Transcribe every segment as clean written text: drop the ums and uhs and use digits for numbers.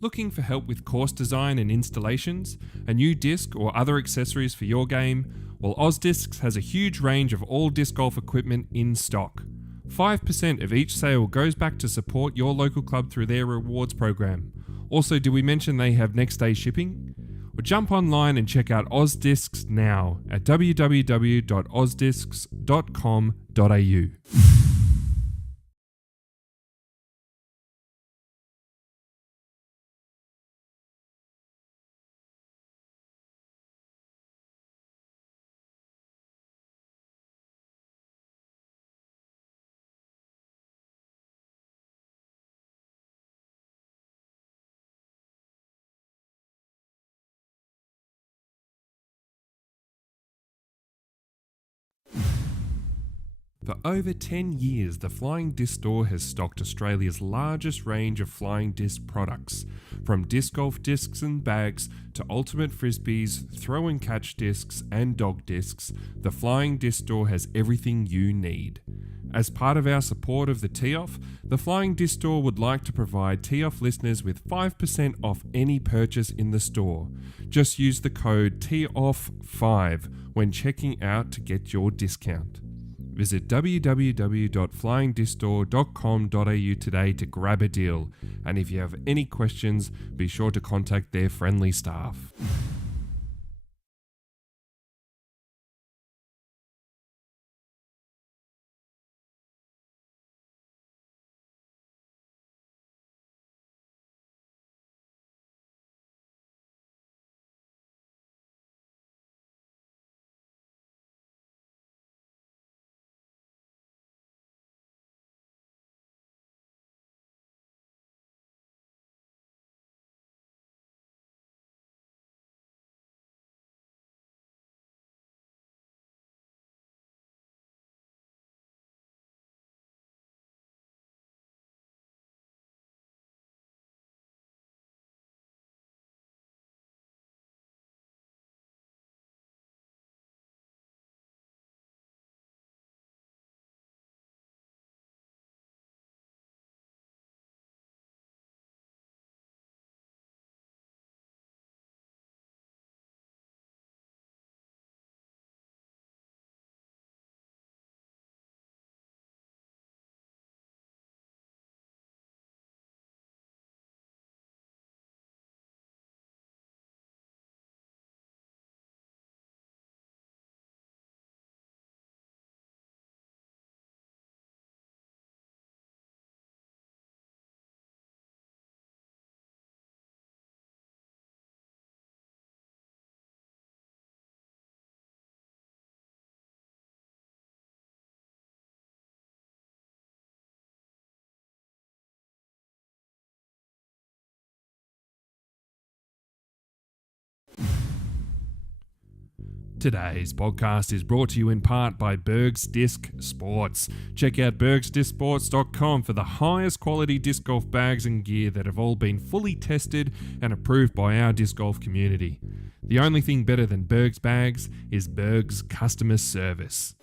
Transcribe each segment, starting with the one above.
Looking for help with course design and installations, a new disc or other accessories for your game? Well, OzDiscs has a huge range of all disc golf equipment in stock. 5% of each sale goes back to support your local club through their rewards program. Also, did we mention they have next day shipping? Well, jump online and check out OzDiscs now at www.ozdiscs.com.au. For over 10 years, the Flying Disc Store has stocked Australia's largest range of flying disc products. From disc golf discs and bags to ultimate frisbees, throw and catch discs and dog discs, the Flying Disc Store has everything you need. As part of our support of the TeeOff, the Flying Disc Store would like to provide TeeOff listeners with 5% off any purchase in the store. Just use the code TeeOff5 when checking out to get your discount. Visit www.flyingdiscstore.com.au today to grab a deal, and if you have any questions, be sure to contact their friendly staff. Today's podcast is brought to you in part by Berg's Disc Sports. Check out bergsdiscsports.com for the highest quality disc golf bags and gear that have all been fully tested and approved by our disc golf community. The only thing better than Berg's bags is Berg's customer service.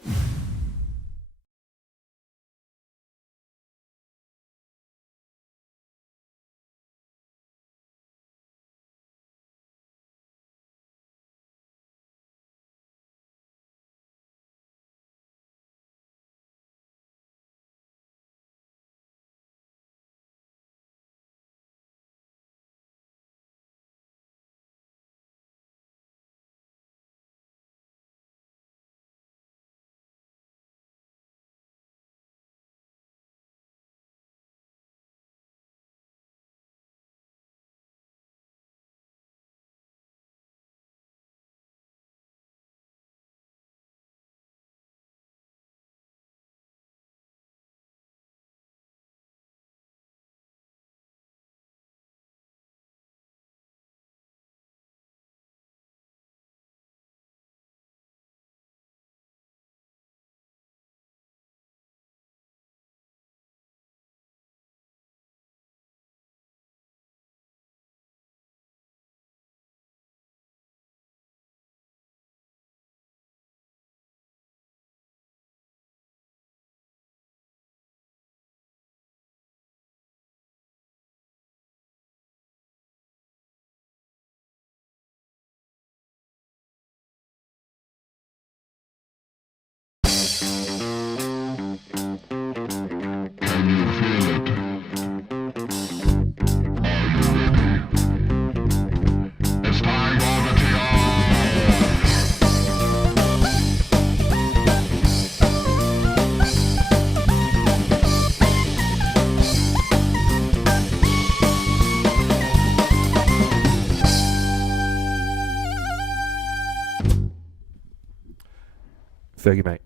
Fergie, mate.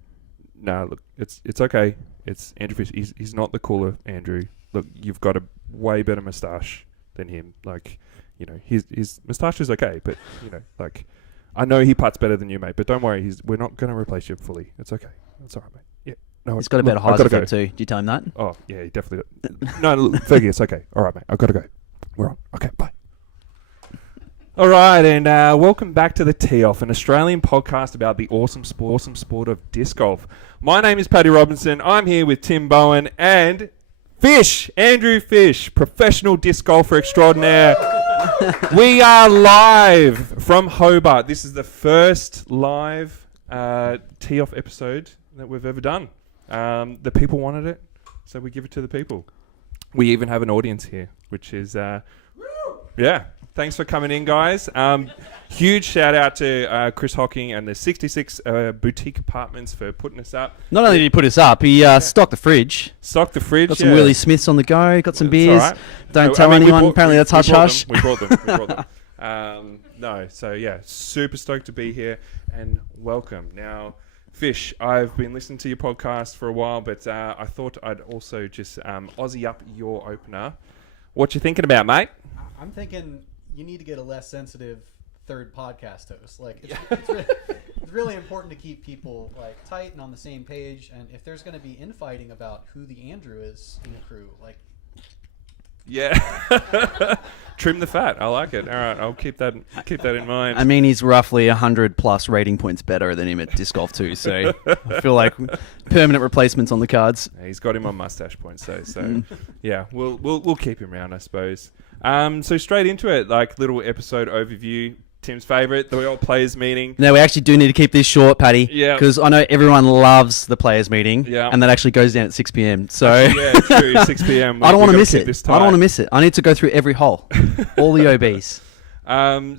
No, look, it's okay. It's Andrew Fish. He's not the cooler Andrew. Look, you've got a way better moustache than him. Like, you know, his moustache is okay, but you know, like, I know he putts better than you, mate. But don't worry, we're not going to replace you fully. It's okay. It's all right, mate. Yeah. No, he's got a better highs effect too. Do you tell him that? Oh yeah, he definitely. No, look, Fergie, it's okay. All right, mate. I've got to go. We're on. Okay, bye. All right, and welcome back to the TeeOff, an Australian podcast about the awesome sport of disc golf. My name is Paddy Robinson. I'm here with Tim Bowen and Fish, Andrew Fish, professional disc golfer extraordinaire. We are live from Hobart. This is the first live TeeOff episode that we've ever done. The people wanted it, so we give it to the people. We even have an audience here, which is, yeah. Thanks for coming in, guys. Huge shout out to Chris Hocking and the 66 Boutique Apartments for putting us up. Not only did he put us up, he stocked the fridge. Stocked the fridge. Got some Willie Smiths on the go. Got some beers. Right. Don't tell anyone. Apparently that's hush hush. We brought them. No, so yeah, super stoked to be here and welcome. Now, Fish, I've been listening to your podcast for a while, but I thought I'd also just Aussie up your opener. What you thinking about, mate? I'm thinking you need to get a less sensitive third podcast host. Like, it's really important to keep people like tight and on the same page. And if there's going to be infighting about who the Andrew is in the crew, like, yeah, trim the fat. I like it. All right, I'll keep that in mind. I mean, he's roughly 100 plus rating points better than him at disc golf too. So I feel like permanent replacements on the cards. Yeah, he's got him on mustache points, so yeah, we'll keep him around, I suppose. So straight into it, like little episode overview. Tim's favourite, the old players meeting. No, we actually do need to keep this short, Paddy. Yeah. Because I know everyone loves the players meeting. Yeah. And that actually goes down at 6 p.m. So yeah, true. 6 p.m. I don't want to miss it. I don't want to miss it. I need to go through every hole, all the OBs.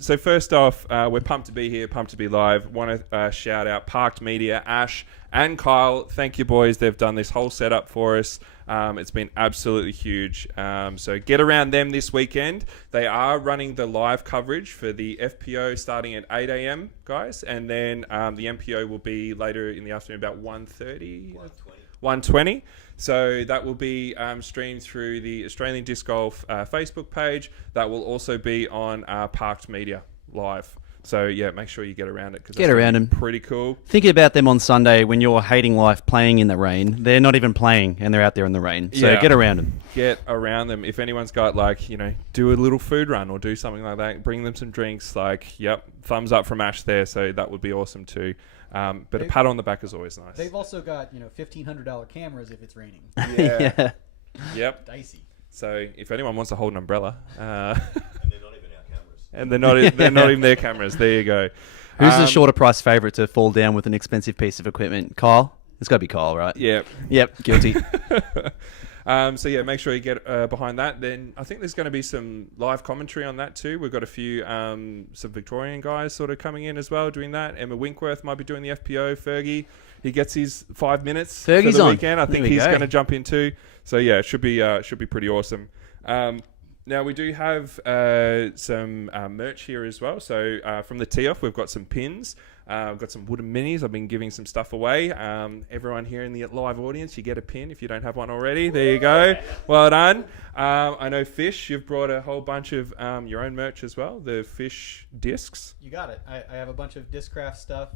So first off, we're pumped to be here, pumped to be live. Want to shout out Parked Media, Ash and Kyle. Thank you, boys. They've done this whole setup for us. It's been absolutely huge. So get around them this weekend. They are running the live coverage for the FPO starting at 8 a.m, guys. And then the MPO will be later in the afternoon, about 1:30? 1:20. So that will be streamed through the Australian Disc Golf Facebook page. That will also be on Parked Media live. So yeah, make sure you get around it. Get around them. Pretty cool. Thinking about them on Sunday when you're hating life playing in the rain. They're not even playing and they're out there in the rain. So get around them. Get around them. If anyone's got do a little food run or do something like that, bring them some drinks. Thumbs up from Ash there. So that would be awesome too. But a pat on the back is always nice. They've also got $1,500 cameras if it's raining. Yeah. Yep. Dicey. So if anyone wants to hold an umbrella, And they're not even our cameras. and they're not even their cameras. There you go. Who's the shorter price favourite to fall down with an expensive piece of equipment? Kyle? It's got to be Kyle, right? Yeah. Yep. Guilty. So yeah, make sure you get behind that. Then I think there's going to be some live commentary on that too. We've got a few some Victorian guys sort of coming in as well doing that. Emma Winkworth might be doing the FPO. Fergie, he gets his 5 minutes Fergie's for the on. weekend. I think he's going to jump in too. So yeah, it should be pretty awesome. Now, we do have some merch here as well. So from the TeeOff, we've got some pins. We've got some wooden minis. I've been giving some stuff away. Everyone here in the live audience, you get a pin if you don't have one already. There you go. Well done. I know, Fish, you've brought a whole bunch of your own merch as well, the Fish discs. You got it. I have a bunch of Discraft stuff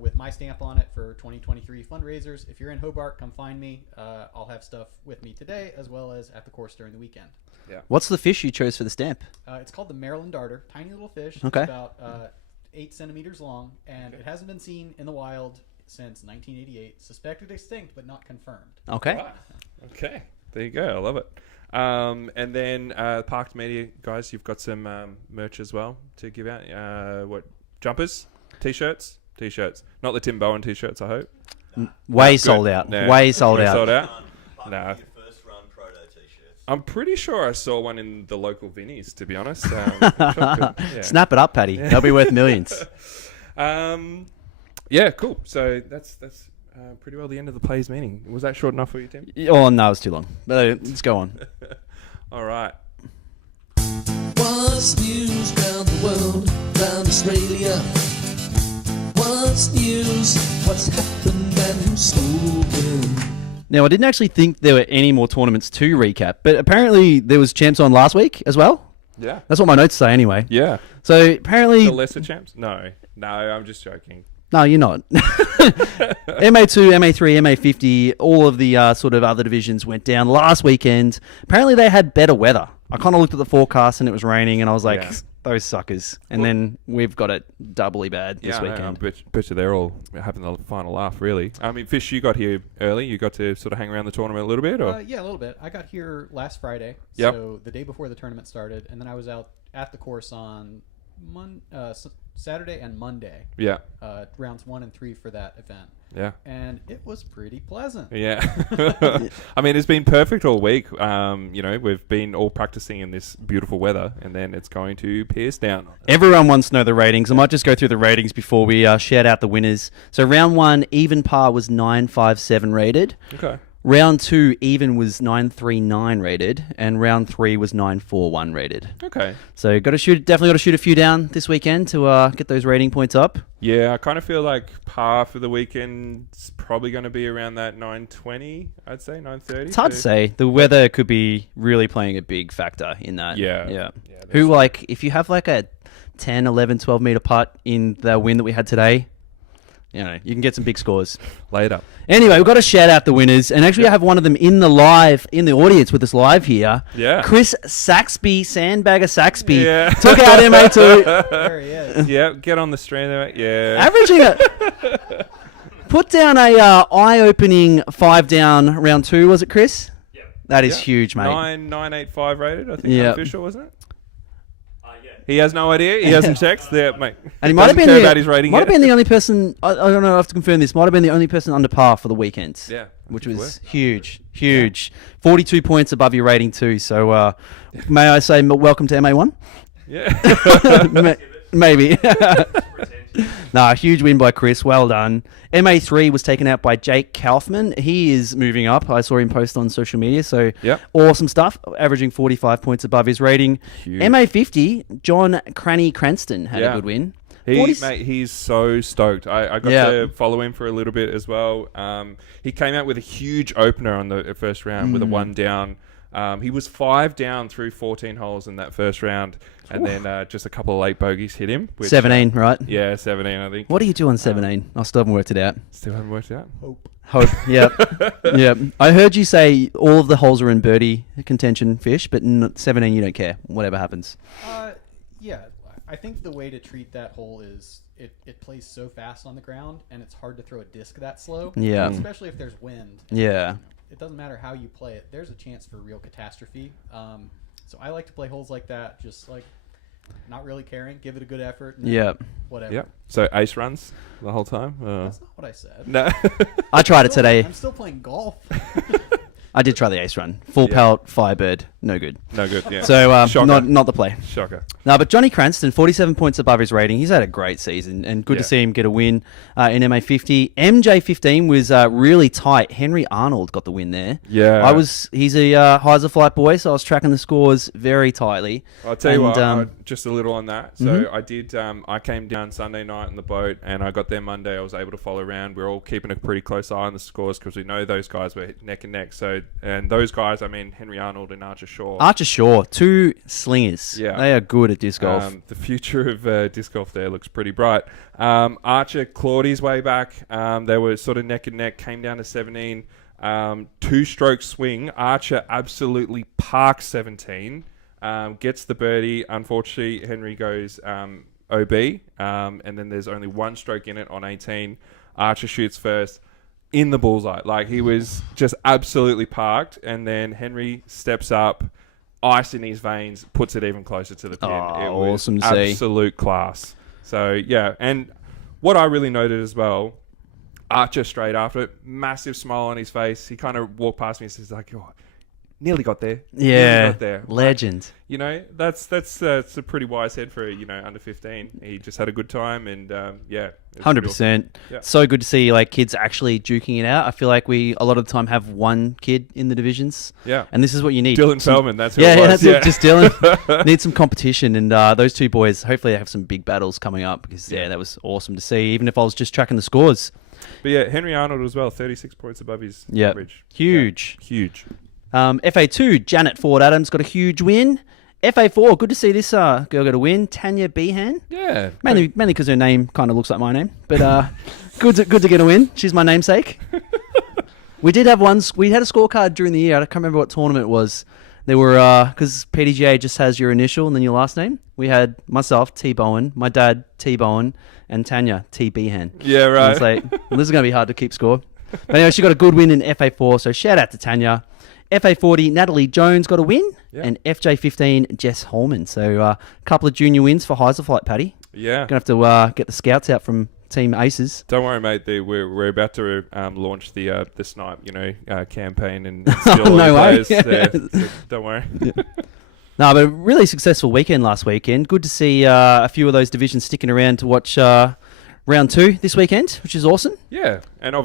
with my stamp on it for 2023 fundraisers. If you're in Hobart, come find me. I'll have stuff with me today as well as at the course during the weekend. Yeah. What's the fish you chose for the stamp? It's called the Maryland Darter. Tiny little fish. Okay. It's about 8 centimeters long, and it hasn't been seen in the wild since 1988. Suspected extinct, but not confirmed. Okay. Right. Okay. There you go. I love it. And then Parked Media, guys, you've got some merch as well to give out. Jumpers? T-shirts? T-shirts. Not the Tim Bowen T-shirts, I hope. Way sold out. No. Way sold out. Sold out? No. First run proto t-shirts. I'm pretty sure I saw one in the local Vinnies, to be honest. Snap it up, Paddy. They'll be worth millions. Yeah, cool. So that's pretty well the end of the players meeting. Was that short enough for you, Tim? Oh, no, it was too long. But let's go on. All right. What's news around the world, around Australia? What's news? What's happened Now, I didn't actually think there were any more tournaments to recap, but apparently there was champs on last week as well. Yeah. That's what my notes say anyway. Yeah. So apparently... The lesser champs? No, I'm just joking. No, you're not. MA2, MA3, MA50, all of the sort of other divisions went down last weekend. Apparently they had better weather. I kind of looked at the forecast and it was raining and I was like, those suckers. And then we've got it doubly bad this weekend. I bet you they're all having the final laugh, really. I mean, Fish, you got here early. You got to sort of hang around the tournament a little bit? Or? Yeah, a little bit. I got here last Friday, Yep. so the day before the tournament started, and then I was out at the course on Saturday and Monday. Yeah. Rounds 1 and 3 for that event. Yeah. And it was pretty pleasant. Yeah. I mean, it's been perfect all week. We've been all practicing in this beautiful weather, and then it's going to pierce down. Everyone wants to know the ratings. I might just go through the ratings before we shout out the winners. So round 1, even par was 957 rated. Okay. Round 2, even was 939 rated, and round 3 was 941 rated. Okay. So definitely got to shoot a few down this weekend to get those rating points up. Yeah, I kind of feel like par for the weekend's probably going to be around that 920, I'd say, 930. It's hard to say. The weather could be really playing a big factor in that. Yeah. If you have like a 10, 11, 12 meter putt in the win that we had today, you can get some big scores. Later. Anyway, we've got to shout out the winners. And actually, I have one of them in the audience with us live here. Yeah. Chris Saxby, Sandbagger Saxby. Yeah. Took out MA2. There he is. Yeah, get on the stream there. Yeah. Averaging put down a eye-opening 5 down round 2, was it, Chris? Yeah. That is huge, mate. 985 rated, I think, Yeah. unofficial, wasn't it? He has no idea. He hasn't checked. There, mate. And he might have been about his rating. Might have been the only person. I don't know. I have to confirm this. Might have been the only person under par for the weekend. Yeah, which was huge. 42 points above your rating too. So, may I say, welcome to MA1? Yeah. Maybe. Nah, huge win by Chris. Well done. MA3 was taken out by Jake Kaufman. He is moving up. I saw him post on social media. So, awesome stuff. Averaging 45 points above his rating. Huge. MA50, John Cranny Cranston had a good win. He's so stoked. I got to follow him for a little bit as well. He came out with a huge opener on the first round with a 1 down. He was 5 down through 14 holes in that first round, and then just a couple of late bogeys hit him. 17, right? Yeah, 17, I think. What do you do on 17? I still haven't worked it out. Still haven't worked it out. Hope. Yep. I heard you say all of the holes are in birdie contention, Fish, but 17 you don't care. Whatever happens. Yeah. I think the way to treat that hole is it plays so fast on the ground, and it's hard to throw a disc that slow. Yeah. Especially if there's wind. Yeah. It doesn't matter how you play it. There's a chance for real catastrophe. So I like to play holes like that, just like not really caring, give it a good effort. Whatever. Yep. So ace runs the whole time? That's not what I said. No. I tried it today. I'm still playing golf. I did try the ace run. Full pelt, Firebird. No good. No good, yeah. So, Shocker. not the play. Shocker. No, but Johnny Cranston, 47 points above his rating. He's had a great season, and good to see him get a win in MA50. MJ15 was really tight. Henry Arnold got the win there. Yeah. He's a Heiser flight boy, so I was tracking the scores very tightly. I'll tell you what, just a little on that. So I did, I came down Sunday night in the boat, and I got there Monday. I was able to follow around. We're all keeping a pretty close eye on the scores because we know those guys were neck and neck. So, and those guys, I mean, Henry Arnold and Archer Shaw. Archer Shaw, 2 slingers. Yeah. They are good at disc golf. The future of disc golf there looks pretty bright. Archer clawed his way back. They were sort of neck and neck, came down to 17. 2-stroke swing. Archer absolutely parks 17. Gets the birdie. Unfortunately, Henry goes OB. And then there's only 1 stroke in it on 18. Archer shoots first. In the bullseye. Like, he was just absolutely parked. And then Henry steps up, ice in his veins, puts it even closer to the pin. It was awesome to see. Absolute class. So, yeah. And what I really noted as well, Archer straight after it, massive smile on his face. He kind of walked past me and says, like, oh, nearly got there. Yeah, Nearly got there. legend. You know, that's a pretty wise head for, under 15. He just had a good time, and yeah. it was pretty 100%. Yeah. So good to see like kids actually duking it out. I feel like we a lot of the time have one kid in the divisions. Yeah. And this is what you need. Dylan Feldman, that's who Yeah, it yeah, was. that's it. Just Dylan. Need some competition, and those two boys. Hopefully, they have some big battles coming up because that was awesome to see. Even if I was just tracking the scores. But yeah, Henry Arnold as well, 36 points above his Yeah, average. huge. Yeah, huge. FA2, Janet Ford Adams got a huge win. FA4, good to see this girl get a win. Tanya Behan. Yeah. Mainly because her name kind of looks like my name, but good to get a win. She's my namesake. We did have we had a scorecard during the year. I can't remember what tournament it was. There were because PDGA just has your initial and then your last name. We had myself, T Bowen, my dad, T Bowen, and Tanya, T Behan. Yeah, right. And it's like, well, this is going to be hard to keep score. But anyway, she got a good win in FA4, so shout out to Tanya. FA40, Natalie Jones got a win, and FJ15, Jess Holman. So a couple of junior wins for Heiserflight, Paddy. Yeah. Going to have to get the scouts out from Team Aces. Don't worry, mate. We're about to launch the Snipe, campaign and steal all No your way. players. So don't worry. No, but a really successful weekend last weekend. Good to see a few of those divisions sticking around to watch round 2 this weekend, which is awesome. Yeah, and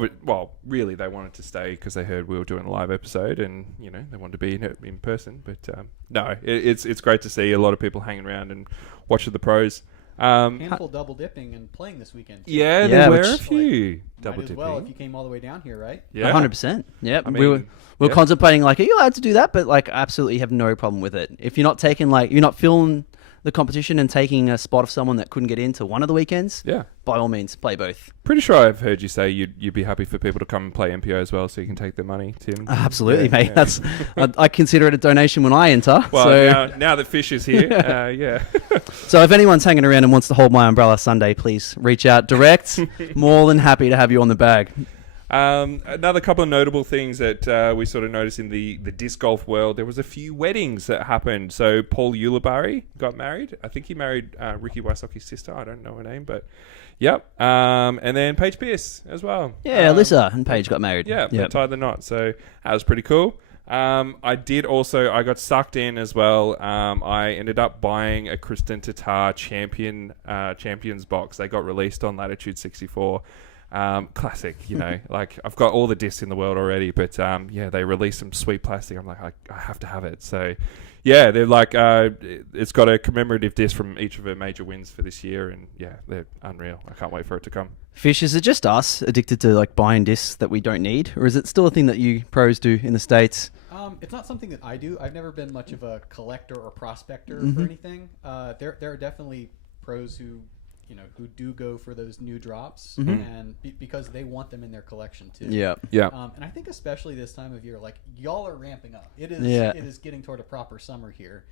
really they wanted to stay because they heard we were doing a live episode, and they wanted to be in person. But no, it's great to see a lot of people hanging around and watching the pros. Handful double dipping and playing this weekend. Too. Yeah, there were a which- few Might double as dipping. well if you came all the way down here, right? Yeah, 100%. Yep. I we were mean, we were yeah. contemplating like, are you allowed to do that? But like, absolutely have no problem with it. If you're not taking you're not filling the competition and taking a spot of someone that couldn't get into one of the weekends, Yeah. by all means, play both. Pretty sure I've heard you say you'd be happy for people to come and play MPO as well, so you can take their money, Tim. Absolutely, Yeah, mate. yeah. That's I consider it a donation when I enter. Well, so, now that Fish is here, yeah. so if anyone's hanging around and wants to hold my umbrella Sunday, please reach out direct. More than happy to have you on the bag. Another couple of notable things that we sort of noticed in the disc golf world, there was a few weddings that happened. So Paul Ulibarri got married. I think he married Ricky Wysocki's sister. I don't know her name, but yep. And then Paige Pierce as well. Yeah, Alyssa and Paige got married. Yeah, they Yep. tied the knot. So that was pretty cool. I got sucked in as well. I ended up buying a Kristen Tatar Champions box. They got released on Latitude 64. Classic, like I've got all the discs in the world already, but they released some sweet plastic. I'm like, I have to have it. So yeah, they're like, it's got a commemorative disc from each of her major wins for this year, and yeah, they're unreal. I can't wait for it to come. Fish, is it just us addicted to like buying discs that we don't need, or is it still a thing that you pros do in the States? It's not something that I do. I've never been much of a collector or prospector Mm-hmm. for anything. There are definitely pros who do go for those new drops, and because they want them in their collection too. Yeah. And I think especially this time of year, like y'all are ramping up. It is getting toward a proper summer here.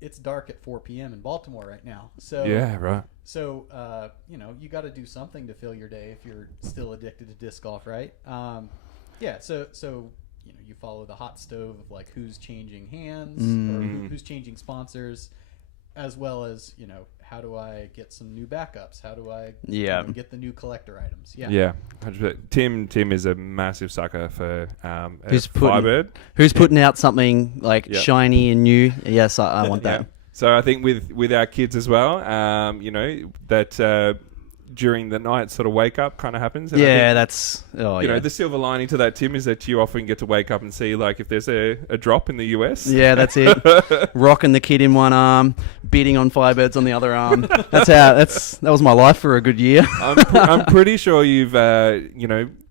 It's dark at 4 p.m. in Baltimore right now. So Yeah, right. So you got to do something to fill your day if you're still addicted to disc golf, right? So you follow the hot stove of like who's changing hands or who's changing sponsors, as well as how do I get some new backups? How do I get the new collector items? Yeah, 100%. Tim is a massive sucker for Who's Firebird. putting out something like Yep. shiny and new? Yes, I want that. Yeah. So I think with our kids as well, that during the night sort of wake up kind of happens. And I Yeah, think, that's the silver lining to that, Tim, is that you often get to wake up and see like if there's a drop in the US. Yeah, that's it. Rocking the kid in one arm, beating on Firebirds on the other arm. That was my life for a good year. I'm pretty sure you've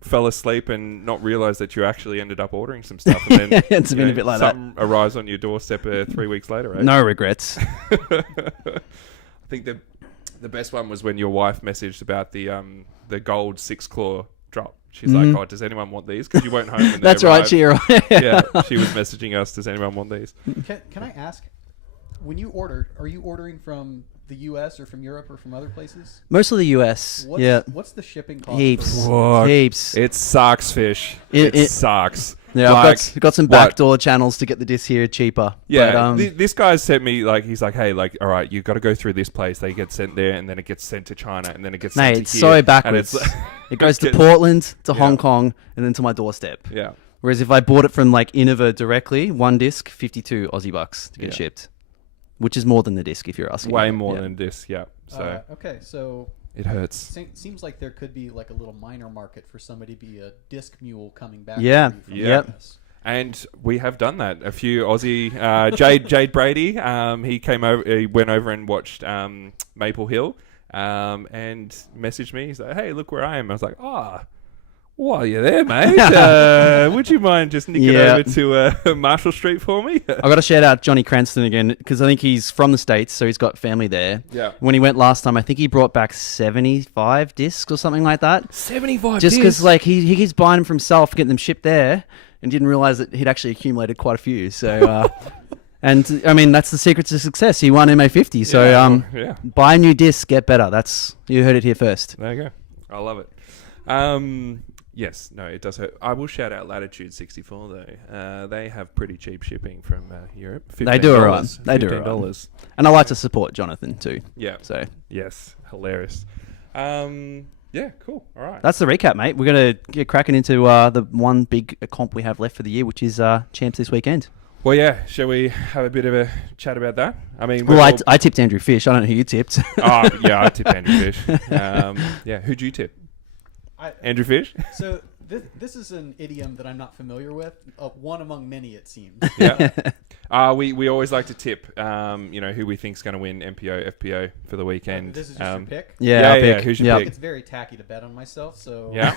fell asleep and not realized that you actually ended up ordering some stuff, and then It's been a bit like that. something arrives on your doorstep 3 weeks later. Right? No regrets. I think the best one was when your wife messaged about the gold 6-claw drop. She's like, "Oh, does anyone want these?" Because you weren't home when they That's right. arrived. She Yeah, she was messaging us. Does anyone want these? Can I ask, when you order, are you ordering from the U.S. or from Europe or from other places? Mostly the US. What's the shipping cost? Heaps. For What? Heaps. It sucks, Fish. It- It sucks. Yeah, Like, I've got some what? backdoor channels to get the disc here cheaper. Yeah, But, this guy sent me he's like, hey, all right, you got to go through this place. They get sent there, and then it gets sent to China, and then it gets sent mate, to it's here. so and backwards. it's- It goes to gets- Portland, to Yeah. Hong Kong, and then to my doorstep. Yeah, Whereas if I bought it from like Innova directly, one disc, 52 Aussie bucks to get shipped, which is more than the disc if you're asking. Way more than this, yeah. So okay, so it hurts. seems like there could be like a little minor market for somebody to be a disc mule coming back. Yeah. from the Yep. US. And we have done that. A few Aussie, Jade Brady, he came over, he went over and watched Maple Hill, and messaged me. He's like, "Hey, look where I am." I was like, while you're there, mate, would you mind just nicking over to Marshall Street for me? I got to shout out Johnny Cranston again because I think he's from the States, so he's got family there. Yeah. When he went last time, I think he brought back 75 discs or something like that. 75 Just because like he keeps buying them for himself, getting them shipped there, and didn't realize that he'd actually accumulated quite a few. So, and I mean that's the secret to success. He won MA50, so buy a new disc, get better. You heard it here first. There you go. I love it. Yes, no, it does hurt. I will shout out Latitude 64 though. They have pretty cheap shipping from Europe. They do alright. They do $15. And I like to support Jonathan too. Yeah. So yes, hilarious. Yeah, cool. All right. that's the recap, mate. We're gonna get cracking into the one big comp we have left for the year, which is Champs this weekend. Well, yeah. Shall we have a bit of a chat about that? I mean, Well, I tipped Andrew Fish. I don't know who you tipped. I tipped Andrew Fish. Yeah, who'd you tip? Andrew Fish? So this is an idiom that I'm not familiar with. One among many, it seems. Yeah. We always like to tip, who we think's going to win MPO, FPO for the weekend. This is just your pick? Yeah. Who's your pick? It's very tacky to bet on myself, so Yeah.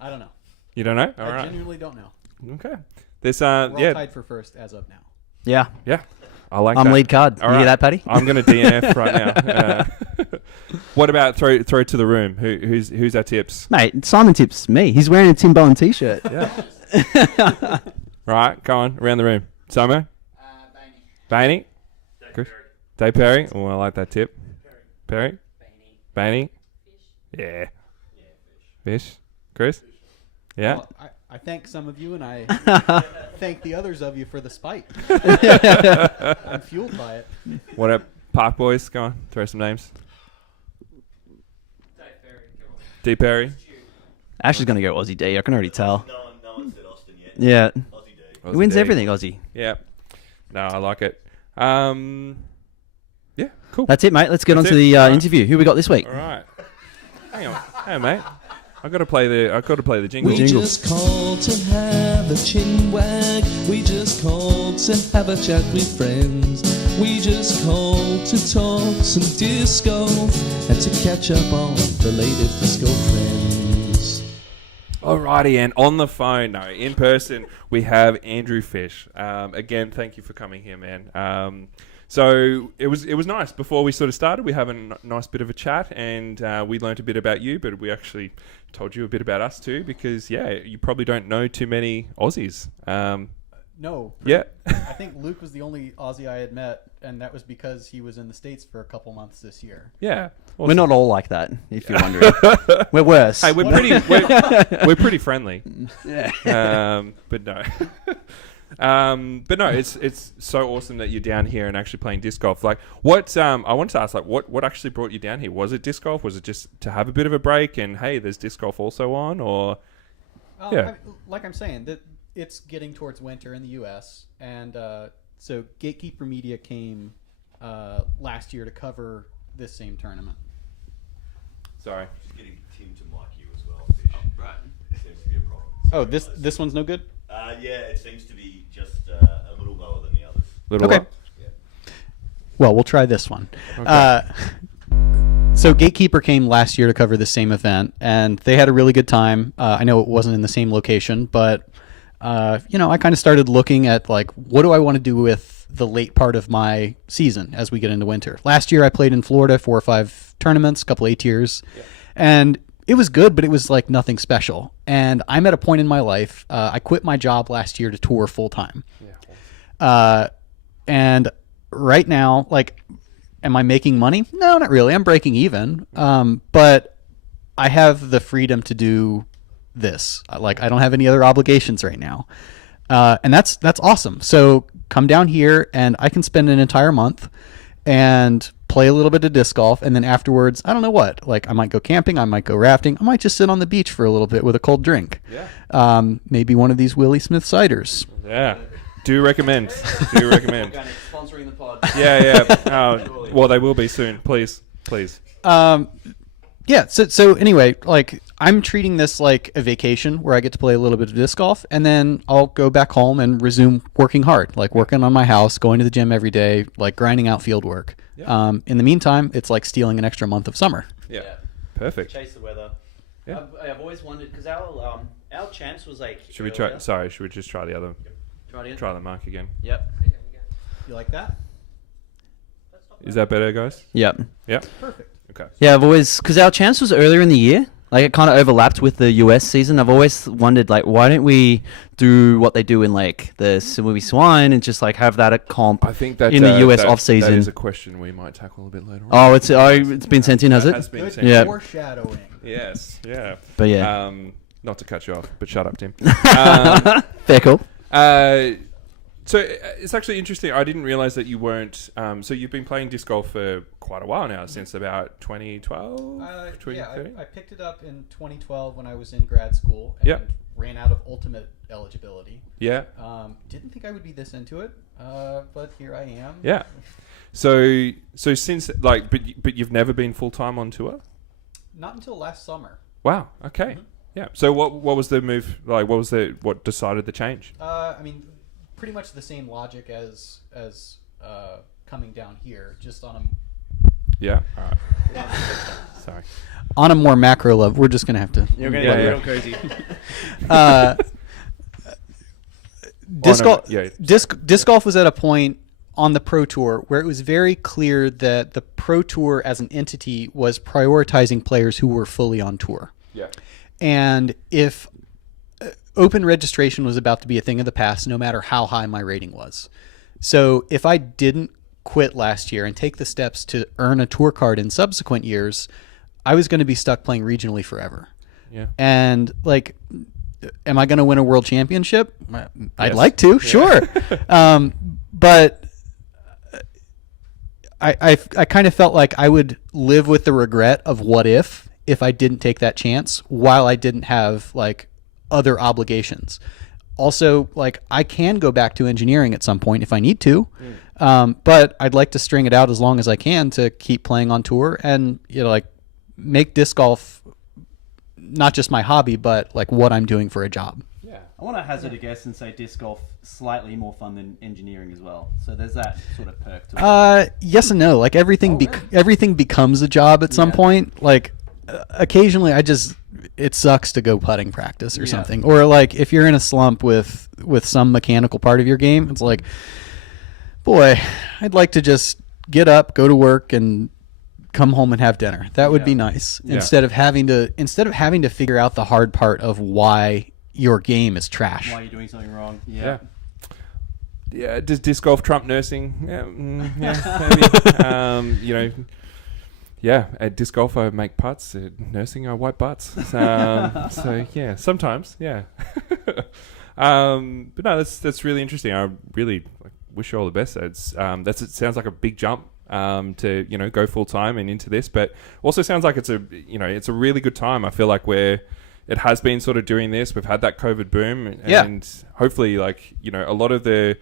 I don't know. You don't know? I genuinely don't know. Okay. This We're all tied for first as of now. Yeah. I like I'm that. lead card. All You right. hear that, Paddy? I'm going to DNF right now. What about throw it to the room? Who's our tips? Mate, Simon tips me. He's wearing a Tim Bowen t-shirt. Yeah. Right, go on around the room. Samo? Bainey. Chris? Dave Perry. Oh, I like that tip. Perry. Bainey. Yeah. Fish. Chris. Yeah. Well, I thank some of you, and I thank the others of you for the spite. I'm fueled by it. What up, Park Boys? Go on, throw some names. D Perry. Ash is going to go Aussie D. I can already tell. No one said Austin yet. Yeah. Aussie D. He wins D. everything, Aussie. Yeah. No, I like it. Yeah, cool. That's it, mate. Let's get on That's to it. the All right. interview. Who we got this week? All right. Hang on. Hey, mate. I got to play the jingle. We just called to have a chin wag. We just called to have a chat with friends. We just called to talk some disco and to catch up on the latest disco trends. Alrighty, and on the phone, no, in person, we have Andrew Fish. Again, thank you for coming here, man. So it was nice. Before we sort of started, we have a nice bit of a chat, and we learnt a bit about you, but we actually told you a bit about us too, because you probably don't know too many Aussies. No. Yeah. I think Luke was the only Aussie I had met, and that was because he was in the States for a couple months this year. Yeah. We're not all like that, if you're wondering. We're worse. Hey, we're pretty friendly. Yeah. But no. But no, it's so awesome that you're down here and actually playing disc golf. Like, what I wanted to ask, like, what actually brought you down here? Was it disc golf? Was it just to have a bit of a break and hey, there's disc golf also on, or Like I'm saying, that it's getting towards winter in the U.S. and so Gatekeeper Media came last year to cover this same tournament. Sorry. Just getting Tim to mic you as well, Fish. Right. Seems to be a problem. Oh, this one's no good? Yeah, it seems to be just a little lower than the others. Okay. What? Yeah. Well, we'll try this one. Okay. So Gatekeeper came last year to cover the same event, and they had a really good time. I know it wasn't in the same location, but I kind of started looking at like, what do I want to do with the late part of my season as we get into winter? Last year I played in Florida 4 or 5 tournaments, a couple A tiers, and it was good, but it was like nothing special. And I'm at a point in my life, I quit my job last year to tour full time. And right now, like, am I making money? No, not really. I'm breaking even. But I have the freedom to do this. Like, I don't have any other obligations right now. And that's awesome. So come down here and I can spend an entire month and play a little bit of disc golf, and then afterwards, I don't know what. Like, I might go camping, I might go rafting, I might just sit on the beach for a little bit with a cold drink. Yeah. Maybe one of these Willie Smith ciders. Yeah. Do recommend. Do recommend. Sponsoring the pod. Yeah. Well, they will be soon. Please. Yeah. So anyway, like, I'm treating this like a vacation where I get to play a little bit of disc golf, and then I'll go back home and resume working hard, like working on my house, going to the gym every day, like grinding out field work. Yeah. In the meantime, it's like stealing an extra month of summer. Yeah. Perfect. Chase the weather. Yeah. I've always wondered, because our champs was like. Should we try? Sorry. Should we just try the other? Try it again? Try the mic again. Yep. You like that? Is that better, guys? Yep. Yeah. Perfect. Okay. Yeah, I've always, because our champs was earlier in the year, like it kind of overlapped with the US season. I've always wondered, like, why don't we do what they do in like the Movie Swine and just like have that at comp? I think that in the US that off-season. is a question we might tackle a bit later on. Oh, it's been sent in, has That it? has been Good sent Yeah. foreshadowing. Yes. Yeah. But yeah, Not to cut you off, but shut up, Tim. fair call. So it's actually interesting. I didn't realize that you weren't. So you've been playing disc golf for quite a while now, since about 2012, Yeah, 2013. I picked it up in 2012 when I was in grad school and Yep. ran out of ultimate eligibility. Yeah. Didn't think I would be this into it, but here I am. Yeah. So since like, but you've never been full time on tour. Not until last summer. Wow. Okay. Yeah. So what was the move? Like, what decided the change? I mean, pretty much the same logic as coming down here, just on Yeah. All right. Sorry. a more macro level. We're just gonna have to. You're Yeah, yeah. crazy. Disc golf. Yeah. Disc golf was at a point on the Pro Tour where it was very clear that the Pro Tour as an entity was prioritizing players who were fully on tour. Yeah. And if open registration was about to be a thing of the past, no matter how high my rating was. So if I didn't quit last year and take the steps to earn a tour card in subsequent years, I was going to be stuck playing regionally forever. Yeah. And like, am I going to win a world championship? I'd Yes. like to, sure. But I kind of felt like I would live with the regret of what if I didn't take that chance while I didn't have like other obligations. Also, like, I can go back to engineering at some point if I need to, but I'd like to string it out as long as I can to keep playing on tour and, you know, like, make disc golf not just my hobby, but like what I'm doing for a job. Yeah. I want to hazard a guess and say disc golf slightly more fun than engineering as well. So there's that sort of perk to it. Yes and no. Like everything becomes a job at some Yeah. point. Like occasionally it sucks to go putting practice or something. Or like if you're in a slump with some mechanical part of your game, it's like, boy, I'd like to just get up, go to work, and come home and have dinner. That would be nice. Yeah. Instead of having to figure out the hard part of why your game is trash. Why are you doing something wrong? Yeah. Yeah. Does disc golf trump nursing? Yeah. Maybe. You know. Yeah, at disc golf I make putts. At nursing I wipe butts. So yeah, sometimes yeah. But no, that's really interesting. I really wish you all the best. It sounds like a big jump to go full time and into this, but also sounds like it's a really good time. I feel like it has been sort of doing this. We've had that COVID boom, and hopefully a lot of the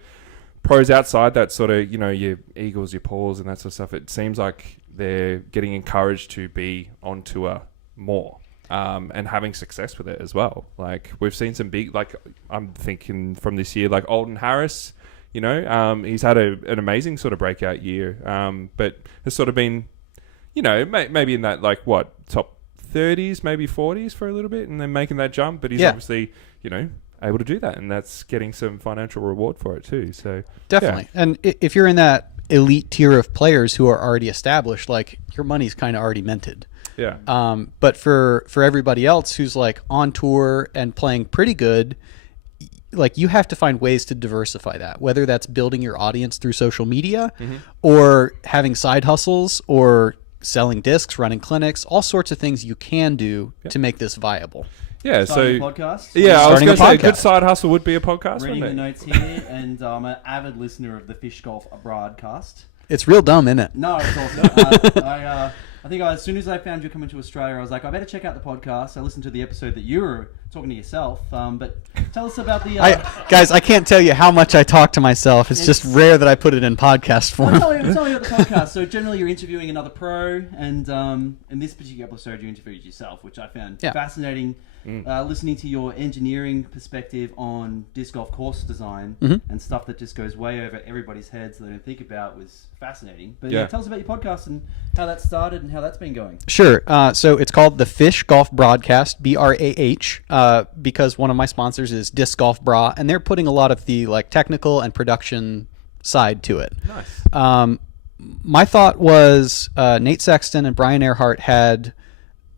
pros outside that sort of your Eagles, your Pauls, and that sort of stuff. It seems like they're getting encouraged to be on tour more and having success with it as well. Like we've seen some big, like I'm thinking from this year, like Alden Harris, he's had an amazing sort of breakout year, but has sort of been, maybe in that top 30s, maybe 40s for a little bit, and then making that jump. But he's obviously, able to do that, and that's getting some financial reward for it too. So definitely. Yeah. And if you're in that elite tier of players who are already established, like your money's kind of already minted. Yeah. But for everybody else who's like on tour and playing pretty good, like you have to find ways to diversify that, whether that's building your audience through social media or having side hustles or selling discs, running clinics, all sorts of things you can do to make this viable. Yeah, Starting a podcast. Yeah, I was Starting going to a say a good podcast. side hustle would be a podcast, Reading wouldn't the it? notes here, and I'm an avid listener of the Fish Golf broadcast. It's real dumb, isn't it? No, it's awesome. I think as soon as I found you coming to Australia, I was like, I better check out the podcast. I listened to the episode that you were talking to yourself. But tell us about the... Guys, I can't tell you how much I talk to myself. It's just rare that I put it in podcast form. Tell me about the podcast. So generally you're interviewing another pro, and in this particular episode you interviewed yourself, which I found fascinating. Listening to your engineering perspective on disc golf course design and stuff that just goes way over everybody's heads that they don't think about was fascinating. But tell us about your podcast and how that started and how that's been going. Sure. So it's called the Fish Golf Broadcast, BRAH, because one of my sponsors is Disc Golf Bra, and they're putting a lot of the technical and production side to it. Nice. My thought was Nate Sexton and Brian Earhart had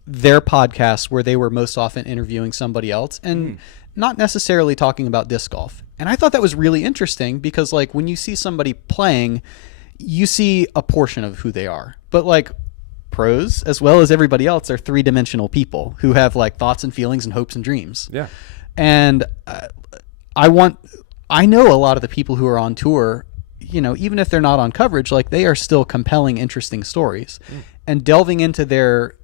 their podcasts where they were most often interviewing somebody else and not necessarily talking about disc golf. And I thought that was really interesting because when you see somebody playing, you see a portion of who they are. But pros, as well as everybody else, are three-dimensional people who have thoughts and feelings and hopes and dreams. Yeah. And I know a lot of the people who are on tour, even if they're not on coverage, they are still compelling, interesting stories. And delving into their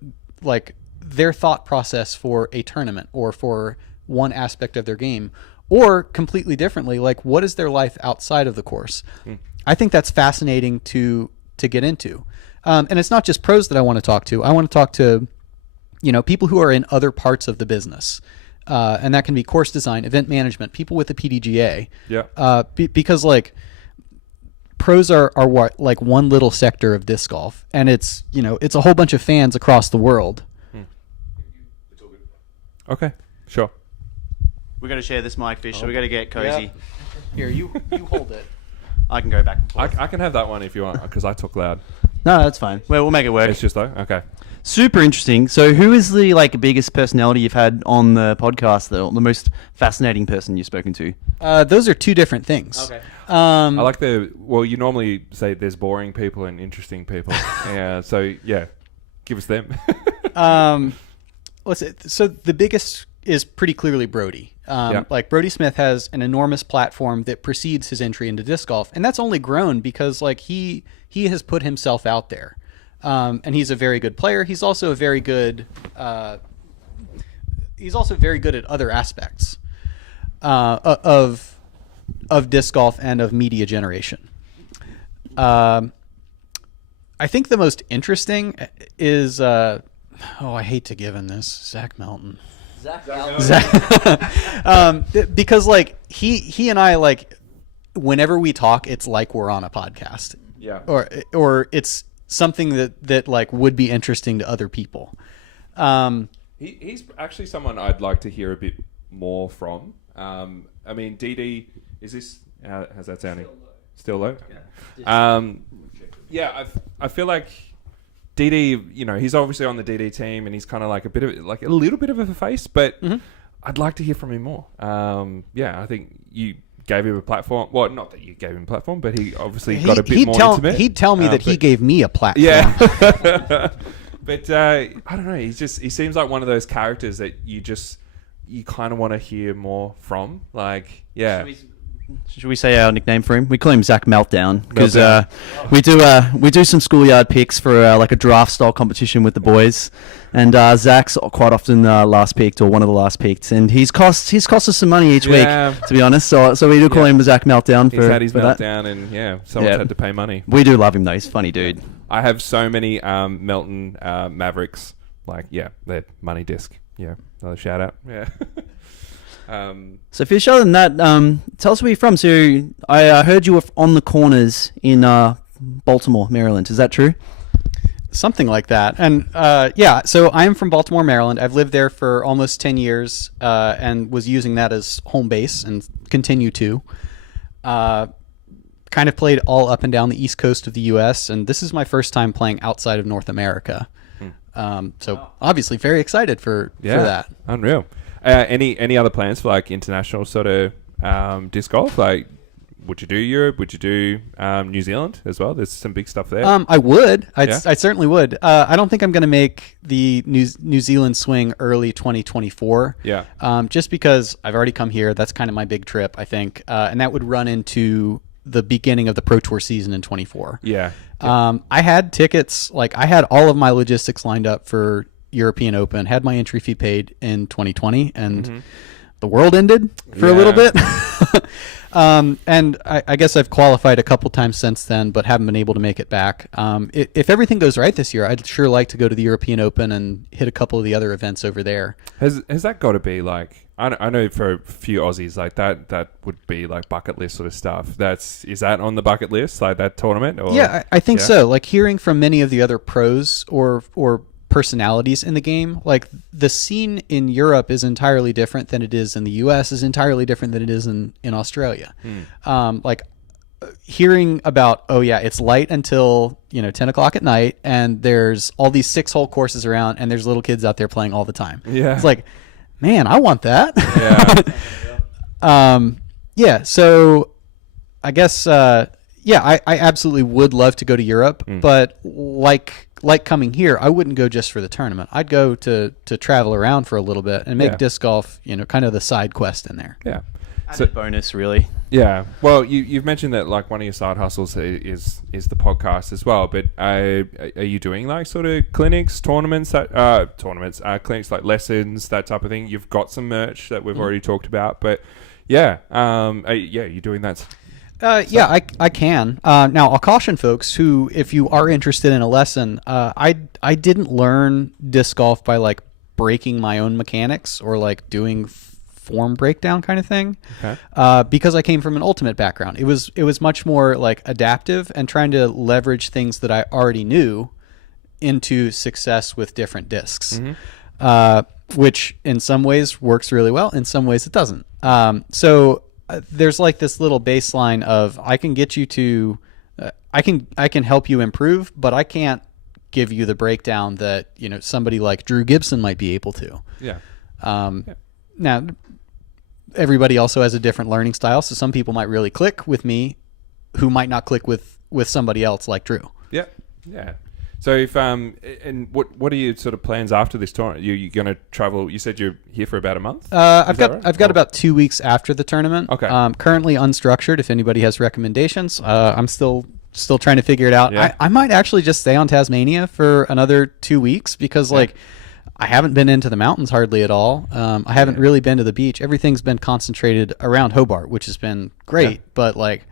thought process for a tournament or for one aspect of their game, or completely differently, what is their life outside of the course? I think that's fascinating to get into. And it's not just pros that I want to talk to. I want to talk to, people who are in other parts of the business. And that can be course design, event management, people with the PDGA. Yeah. Because pros are what one little sector of disc golf, and it's it's a whole bunch of fans across the world. Okay, sure. We're going to share this mic, Fish, so we got to get cozy. Yeah. Here, you hold it. I can go back and forth. I can have that one if you want, because I talk loud. No, that's fine. Well, we'll make it work. It's just though? Okay. Super interesting. So who is the biggest personality you've had on the podcast, the most fascinating person you've spoken to? Those are two different things. Okay. I like you normally say there's boring people and interesting people. So give us them. So the biggest is pretty clearly Brody. Brody Smith has an enormous platform that precedes his entry into disc golf, and that's only grown because he has put himself out there. And he's a very good player. He's also very good at other aspects of disc golf and of media generation. I think the most interesting is I hate to give him this, Zach Melton. Because he and I whenever we talk, it's like we're on a podcast. Yeah. Or it's something that would be interesting to other people. He's actually someone I'd like to hear a bit more from. DD, is this how's that sounding? Still low. Yeah. I feel like DD, he's obviously on the DD team, and he's kind of a little bit of a face, but I'd like to hear from him more. I think you gave him a platform. Well, not that you gave him a platform, but he obviously got a bit more intimate. He'd tell me that he gave me a platform. Yeah. But I don't know. He seems like one of those characters that you kind of want to hear more from. Should we say our nickname for him? We call him Zach Meltdown because we do some schoolyard picks for a draft style competition with the boys, and Zach's quite often last picked or one of the last picked, and he's cost us some money each week, to be honest. So we do call him Zach Meltdown. He's had his meltdown, and someone's had to pay money. We do love him though. He's a funny dude. I have so many Melton Mavericks. They're money disc. Yeah, another shout out. Yeah. So Fish, other than that, tell us where you're from. So I heard you were on the corners in Baltimore, Maryland. Is that true? Something like that. And so I am from Baltimore, Maryland. I've lived there for almost 10 years and was using that as home base and continue to. Kind of played all up and down the East Coast of the U.S., and this is my first time playing outside of North America. Obviously very excited for that. Unreal. Any other plans for international sort of disc golf? Would you do Europe? Would you do New Zealand as well? There's some big stuff there. I would. I certainly would. I don't think I'm going to make the New Zealand swing early 2024. Yeah. Just because I've already come here. That's kind of my big trip, I think. And that would run into the beginning of the Pro Tour season in 24. Yeah. I had tickets, like I had all of my logistics lined up for European Open, had my entry fee paid in 2020, and the world ended for a little bit. And I guess I've qualified a couple times since then, but haven't been able to make it back. If everything goes right this year, I'd sure like to go to the European Open and hit a couple of the other events over there. Has that got to be like, I know for a few Aussies, like that would be like bucket list sort of stuff. Is that on the bucket list, like that tournament? Or? Yeah, I think so. Like hearing from many of the other pros or personalities in the game, like the scene in Europe is entirely different than it is in the US, is entirely different than it is in Australia. Like hearing about, oh yeah, it's light until 10 o'clock at night, and there's all these 6-hole courses around, and there's little kids out there playing all the time. Yeah, it's like, man, I want that. Yeah. Yeah. So I guess, I absolutely would love to go to Europe, but like coming here, I wouldn't go just for the tournament. I'd go to travel around for a little bit and make disc golf, kind of the side quest in there. Yeah. So bonus, really. Yeah. Well, you've mentioned that like one of your side hustles is the podcast as well. But are you doing like sort of clinics, clinics like lessons, that type of thing? You've got some merch that we've already talked about, but you're doing that. I can. Now I'll caution folks who, if you are interested in a lesson, I didn't learn disc golf by like breaking my own mechanics or like doing form breakdown kind of thing. Okay. Because I came from an ultimate background. It was much more like adaptive and trying to leverage things that I already knew into success with different discs. Which in some ways works really well, in some ways it doesn't. So there's like this little baseline of I can get you to I can help you improve, but I can't give you the breakdown that somebody like Drew Gibson might be able to. Now everybody also has a different learning style, so some people might really click with me who might not click with somebody else like Drew. Yeah. So if and what are your sort of plans after this tournament? You're going to travel? You said you're here for about a month. I've got about 2 weeks after the tournament. Okay. Currently unstructured. If anybody has recommendations, I'm still trying to figure it out. Yeah. I might actually just stay on Tasmania for another 2 weeks because like I haven't been into the mountains hardly at all. I haven't really been to the beach. Everything's been concentrated around Hobart, which has been great. But like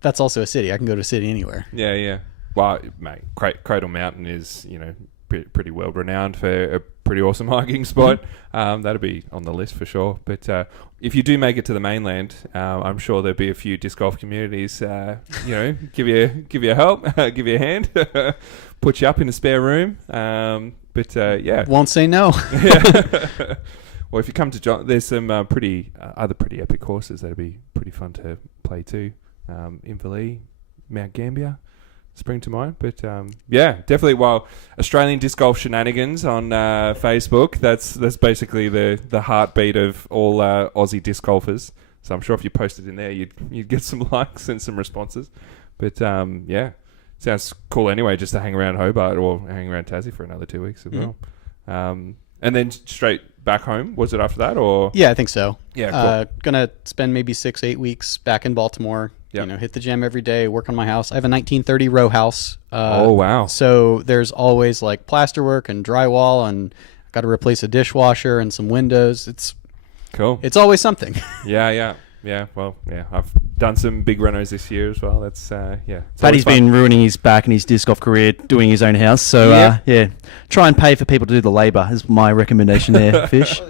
that's also a city. I can go to a city anywhere. Yeah. Well, mate, Cradle Mountain is, pretty well renowned for a pretty awesome hiking spot. That'll be on the list for sure. But if you do make it to the mainland, I'm sure there'll be a few disc golf communities, give you a help, give you a hand, put you up in a spare room. Won't say no. Well, if you come to John, there's some other pretty epic courses that'll be pretty fun to play too. Inverleigh, Mount Gambier spring to mind, but definitely. Well, Australian Disc Golf Shenanigans on Facebook. That's basically the heartbeat of all Aussie disc golfers. So I'm sure if you posted in there, you'd get some likes and some responses. But sounds cool anyway, just to hang around Hobart or hang around Tassie for another 2 weeks as well. And then straight back home. Was it after that or? Yeah, I think so. Yeah, cool. Gonna spend maybe 6-8 weeks back in Baltimore. Yep. Hit the gym every day, work on my house. I have a 1930 row house. Oh, wow. So there's always like plasterwork and drywall, and I got to replace a dishwasher and some windows. It's cool. It's always something. Yeah. Well, I've done some big renos this year as well. That's Paddy's been ruining his back and his disc golf career doing his own house. So try and pay for people to do the labour is my recommendation there, Fish.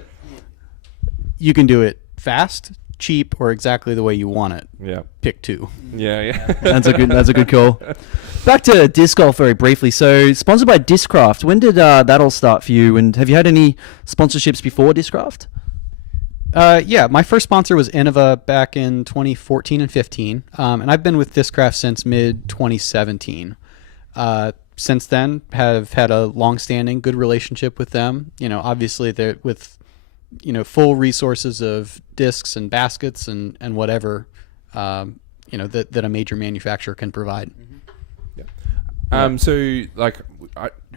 You can do it fast, cheap, or exactly the way you want it. Yeah. Pick two. Yeah. That's a good call. Back to disc golf very briefly. So sponsored by Discraft. When did that all start for you? And have you had any sponsorships before Discraft? My first sponsor was Innova back in 2014 and 15. And I've been with Discraft since mid 2017. Since then have had a long-standing good relationship with them. Obviously they're with full resources of discs and baskets and whatever, that a major manufacturer can provide. So like,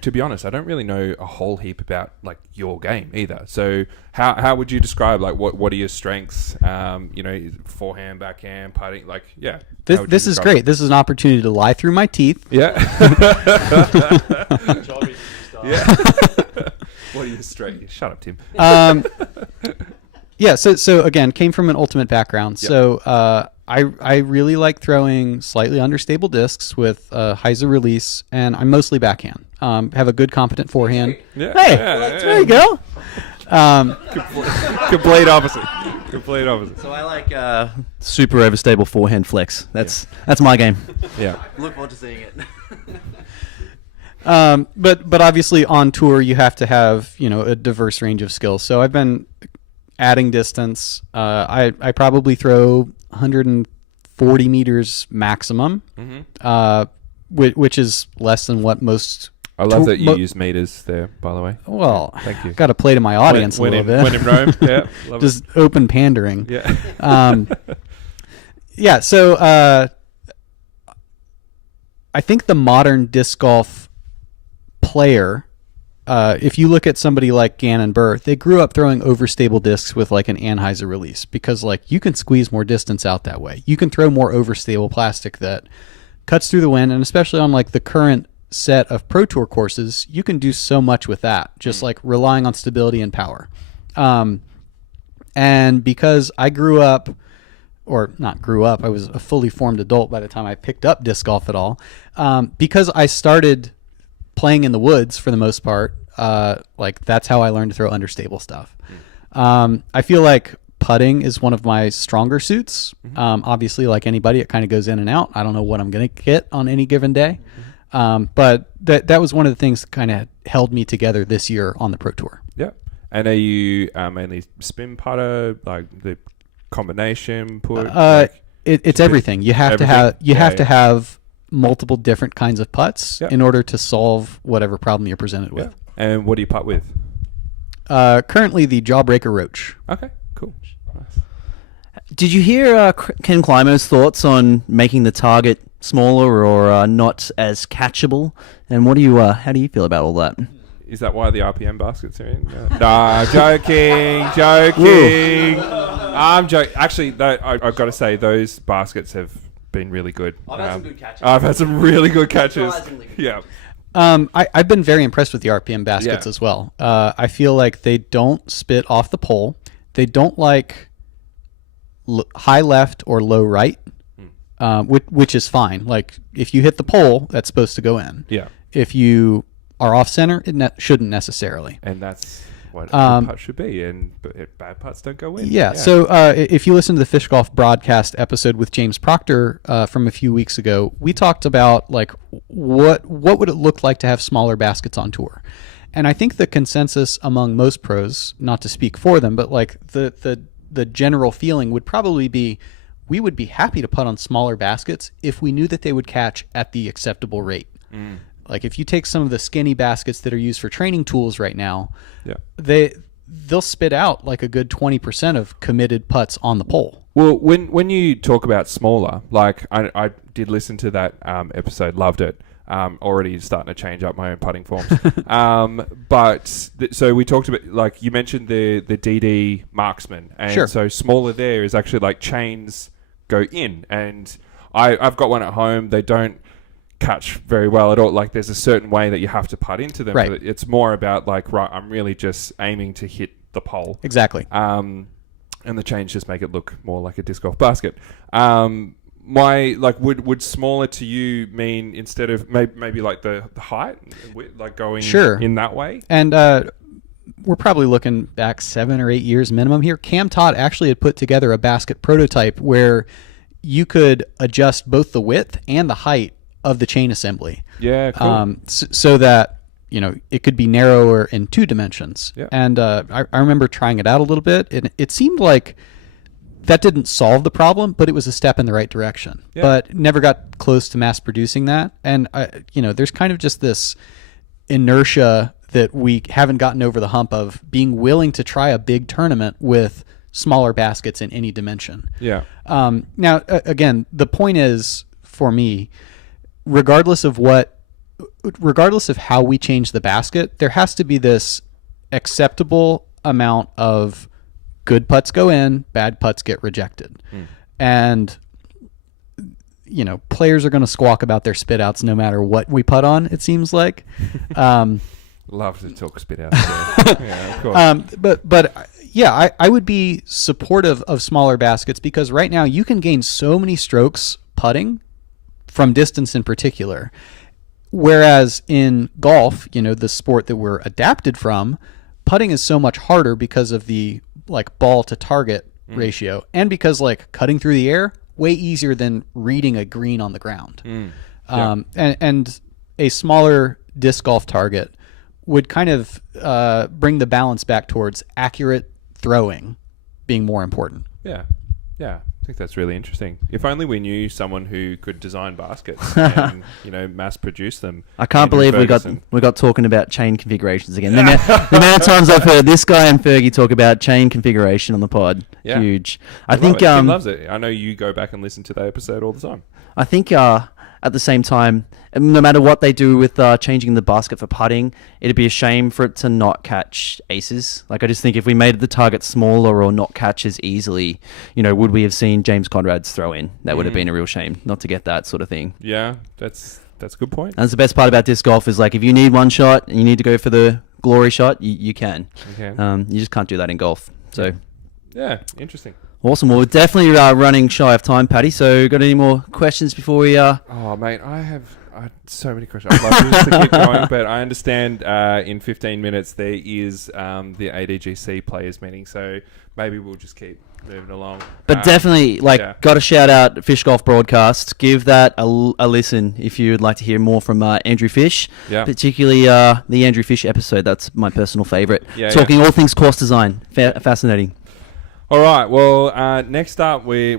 to be honest, I don't really know a whole heap about like your game either. So how would you describe like what are your strengths? Forehand, backhand, putting. Like This is great. This is an opportunity to lie through my teeth. Yeah. Yeah. What are your strengths? Shut up, Tim. Yeah. So again, came from an ultimate background. Yep. So I really like throwing slightly understable discs with hyzer release, and I'm mostly backhand. Have a good, competent forehand. Yeah. Hey, there you go. Complete opposite. Complete opposite. So I like super overstable forehand flex. That's my game. Yeah. Look forward to seeing it. But obviously on tour you have to have a diverse range of skills. So I've been adding distance. I probably throw 140 meters maximum, which is less than what most. I love that you use meters there, by the way. Well, thank you. Got to play to my audience a little bit. When in Rome, yeah. Just open pandering. Yeah. Yeah. So I think the modern disc golf player, if you look at somebody like Gannon Burr, they grew up throwing overstable discs with like an anhyzer release because like you can squeeze more distance out that way. You can throw more overstable plastic that cuts through the wind, and especially on like the current set of Pro Tour courses, you can do so much with that, just like relying on stability and power. And because I I was a fully formed adult by the time I picked up disc golf at all. Because I started playing in the woods for the most part, like that's how I learned to throw understable stuff. I feel like putting is one of my stronger suits. Obviously, like anybody, it kind of goes in and out. I don't know what I'm going to get on any given day. But that was one of the things that kind of held me together this year on the Pro Tour. Yeah. And are you mainly spin putter, like the combination put? It's everything. You have to have multiple different kinds of putts in order to solve whatever problem you're presented with. And what do you putt with? Currently, the Jawbreaker Roach. Okay, cool. Nice. Did you hear Ken Climo's thoughts on making the target smaller or not as catchable? And what do you? How do you feel about all that? Is that why the RPM baskets are in? No, joking. I'm joking. Actually, I've got to say, those baskets have been really good. I've had some good catches. I've had some really good catches. Yeah. I've been very impressed with the RPM baskets as well. I feel like they don't spit off the pole. They don't like high left or low right, which is fine. Like if you hit the pole, that's supposed to go in. Yeah. If you are off center, it shouldn't necessarily. And that's what a good putt should be. And bad putts don't go in. Yeah. So if you listen to the Fish Golf broadcast episode with James Proctor from a few weeks ago, we talked about like what would it look like to have smaller baskets on tour. And I think the consensus among most pros, not to speak for them, but like the general feeling would probably be we would be happy to putt on smaller baskets if we knew that they would catch at the acceptable rate. Like if you take some of the skinny baskets that are used for training tools right now, they'll spit out like a good 20% of committed putts on the pole. Well, when you talk about smaller, like I did listen to that episode, loved it. Already starting to change up my own putting forms. So we talked about, like you mentioned the DD Marksman, and so smaller there is actually like chains go in, and I've got one at home. They don't catch very well at all. Like there's a certain way that you have to putt into them. Right. But it's more about like, right, I'm really just aiming to hit the pole. Exactly. And the chains just make it look more like a disc golf basket. Would smaller to you mean instead of maybe like the height, like going in that way? And we're probably looking back 7 or 8 years minimum here. Cam Todd actually had put together a basket prototype where you could adjust both the width and the height of the chain assembly. Yeah, cool. So that it could be narrower in 2 dimensions. Yeah. And I remember trying it out a little bit, and it seemed like that didn't solve the problem, but it was a step in the right direction. Yeah. But never got close to mass producing that. And there's kind of just this inertia that we haven't gotten over the hump of being willing to try a big tournament with smaller baskets in any dimension. Yeah. Now, again, the point is for me, regardless of what regardless of how we change the basket, there has to be this acceptable amount of good putts go in, bad putts get rejected. And, you know, players are going to squawk about their spit outs no matter what we putt on, it seems like. Love to talk spit out. Yeah, of course. But yeah, I would be supportive of smaller baskets because right now you can gain so many strokes putting from distance in particular. Whereas in golf, you know, the sport that we're adapted from, putting is so much harder because of the like ball to target ratio, and because like cutting through the air way easier than reading a green on the ground. And a smaller disc golf target would kind of bring the balance back towards accurate throwing being more important. Yeah. I think that's really interesting. If only we knew someone who could design baskets and, you know, mass produce them. I can't believe we got talking about chain configurations again. The amount of times I've heard this guy and Fergie talk about chain configuration on the pod, huge. I think he loves it. I know you go back and listen to that episode all the time. I think at the same time, no matter what they do with changing the basket for putting, it'd be a shame for it to not catch aces. Like, I just think if we made the target smaller or not catch as easily, you know, would we have seen James Conrad's throw in? That would have been a real shame not to get that sort of thing. Yeah, that's a good point. That's the best part about disc golf is, like, if you need one shot and you need to go for the glory shot, you can. Okay. You just can't do that in golf. So, yeah, interesting. Awesome. Well, we're definitely running shy of time, Paddy. So, got any more questions before we... Oh, mate, I have so many questions. I'd love just to keep going, but I understand in 15 minutes there is the ADGC players meeting, so maybe we'll just keep moving along. But definitely, got to shout out Fish Golf Broadcast. Give that a listen if you would like to hear more from Andrew Fish, particularly the Andrew Fish episode. That's my personal favourite. Talking all things course design. Fascinating. All right. Well, next up, we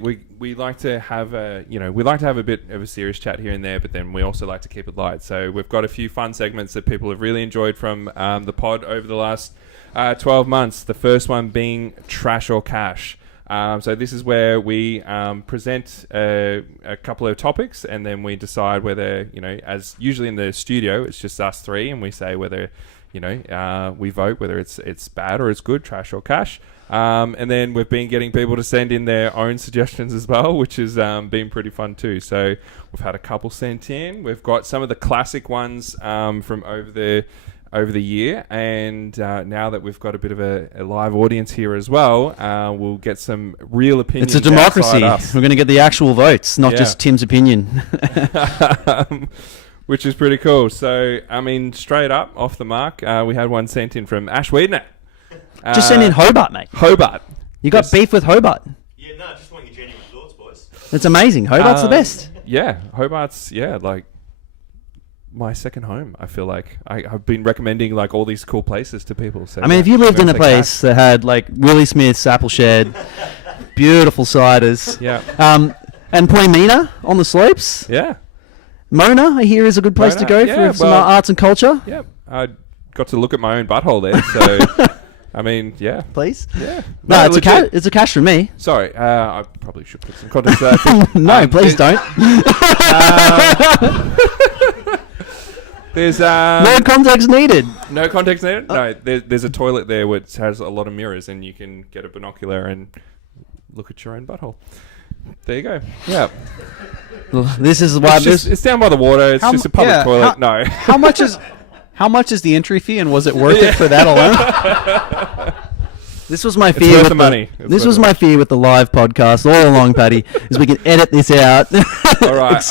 like to have a bit of a serious chat here and there, but then we also like to keep it light. So we've got a few fun segments that people have really enjoyed from the pod over the last 12 months. The first one being Trash or Cash. So this is where we present a couple of topics, and then we decide whether, you know, as usually in the studio, it's just us three, and we say whether, you know, we vote whether it's bad or it's good, trash or cash. And then we've been getting people to send in their own suggestions as well, which has been pretty fun too. So we've had a couple sent in. We've got some of the classic ones from over the year, and now that we've got a bit of a live audience here as well, we'll get some real opinions. It's a democracy. We're going to get the actual votes, not just Tim's opinion. Which is pretty cool. So, I mean, straight up, off the mark, we had one sent in from Ash Wiedner. Just send in Hobart, mate. Hobart. You got beef with Hobart? Yeah, no, just want your genuine thoughts, boys. It's amazing. Hobart's the best. Yeah, Hobart's, like, my second home, I feel like. I've been recommending, like, all these cool places to people. So I mean, if you lived in a place that had, like, Willie Smith's apple shed, beautiful ciders, and Poimina on the slopes. Yeah. Mona, I hear, is a good place to go for some arts and culture. Yeah, I got to look at my own butthole there, so... I mean, yeah. Please? Yeah. No, it's a cash from me. Sorry, I probably should put some context. No, please don't. There's no context needed. No context needed? No, there's a toilet there which has a lot of mirrors, and you can get a binocular and look at your own butthole. There you go. Yeah. Well, this is why it's down by the water. It's just a public toilet. No. How much is the entry fee, and was it worth it for that alone? This was my fear with the money. This was my fear with the live podcast all along, Paddy, is we can edit this out. All right.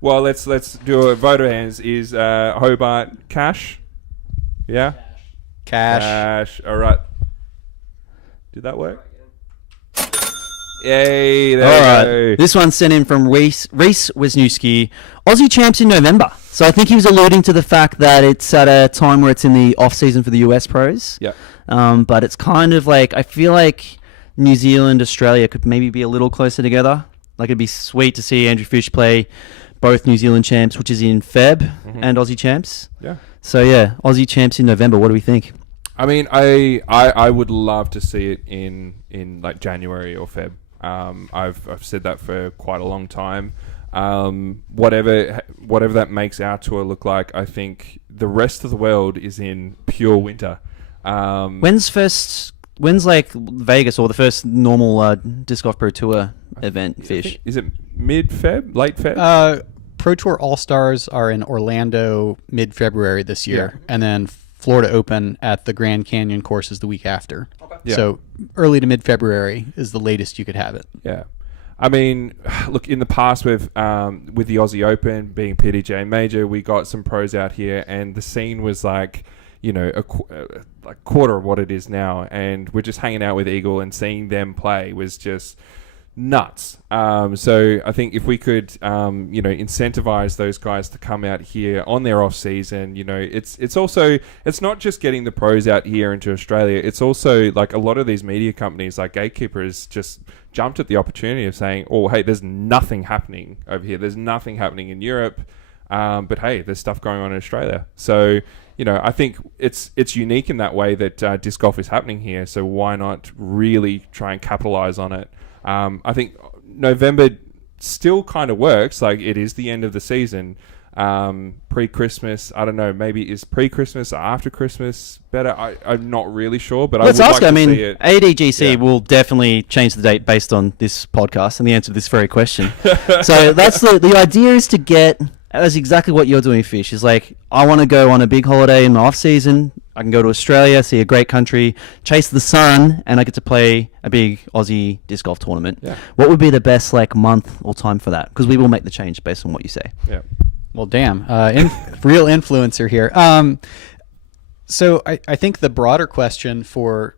Well, let's do a vote of hands. Is Hobart cash? Yeah. Cash. All right. Did that work? Yay! There we go. This one's sent in from Reese Wisniewski. Aussie champs in November. So I think he was alluding to the fact that it's at a time where it's in the off season for the US pros. Yeah. But it's kind of like, I feel like New Zealand, Australia could maybe be a little closer together. Like, it'd be sweet to see Andrew Fish play both New Zealand champs, which is in Feb, and Aussie champs. Yeah. So yeah, Aussie champs in November. What do we think? I mean, I would love to see it in like January or Feb. I've said that for quite a long time. whatever that makes our tour look like, I think the rest of the world is in pure winter. When's like Vegas or the first normal Disc Golf Pro Tour event, Fish? Is it mid-Feb, late Feb? Pro Tour All-Stars are in Orlando mid-February this year, and then Florida Open at the Grand Canyon course is the week after. Okay. Yeah. So early to mid-February is the latest you could have it. Yeah. I mean, look, in the past with the Aussie Open being PDJ Major, we got some pros out here, and the scene was like, you know, like quarter of what it is now, and we're just hanging out with Eagle and seeing them play was just nuts. So I think if we could, incentivize those guys to come out here on their off season, it's also, it's not just getting the pros out here into Australia. It's also like a lot of these media companies like Gatekeepers just jumped at the opportunity of saying, oh, hey, there's nothing happening over here. There's nothing happening in Europe. But hey, there's stuff going on in Australia. So, I think it's unique in that way that disc golf is happening here. So why not really try and capitalize on it? I think November still kind of works. Like it is the end of the season. Pre-Christmas, I don't know. Maybe is pre-Christmas or after Christmas better? I'm not really sure. But let's I would ask. like I to mean, see it. ADGC will definitely change the date based on this podcast and the answer to this very question. So that's the idea is to get. That's exactly what you're doing, Fish. Is like, I want to go on a big holiday in my off season. I can go to Australia, see a great country, chase the sun, and I get to play a big Aussie disc golf tournament. Yeah. What would be the best month or time for that? Because we will make the change based on what you say. Yeah. Well, damn, real influencer here. So I think the broader question for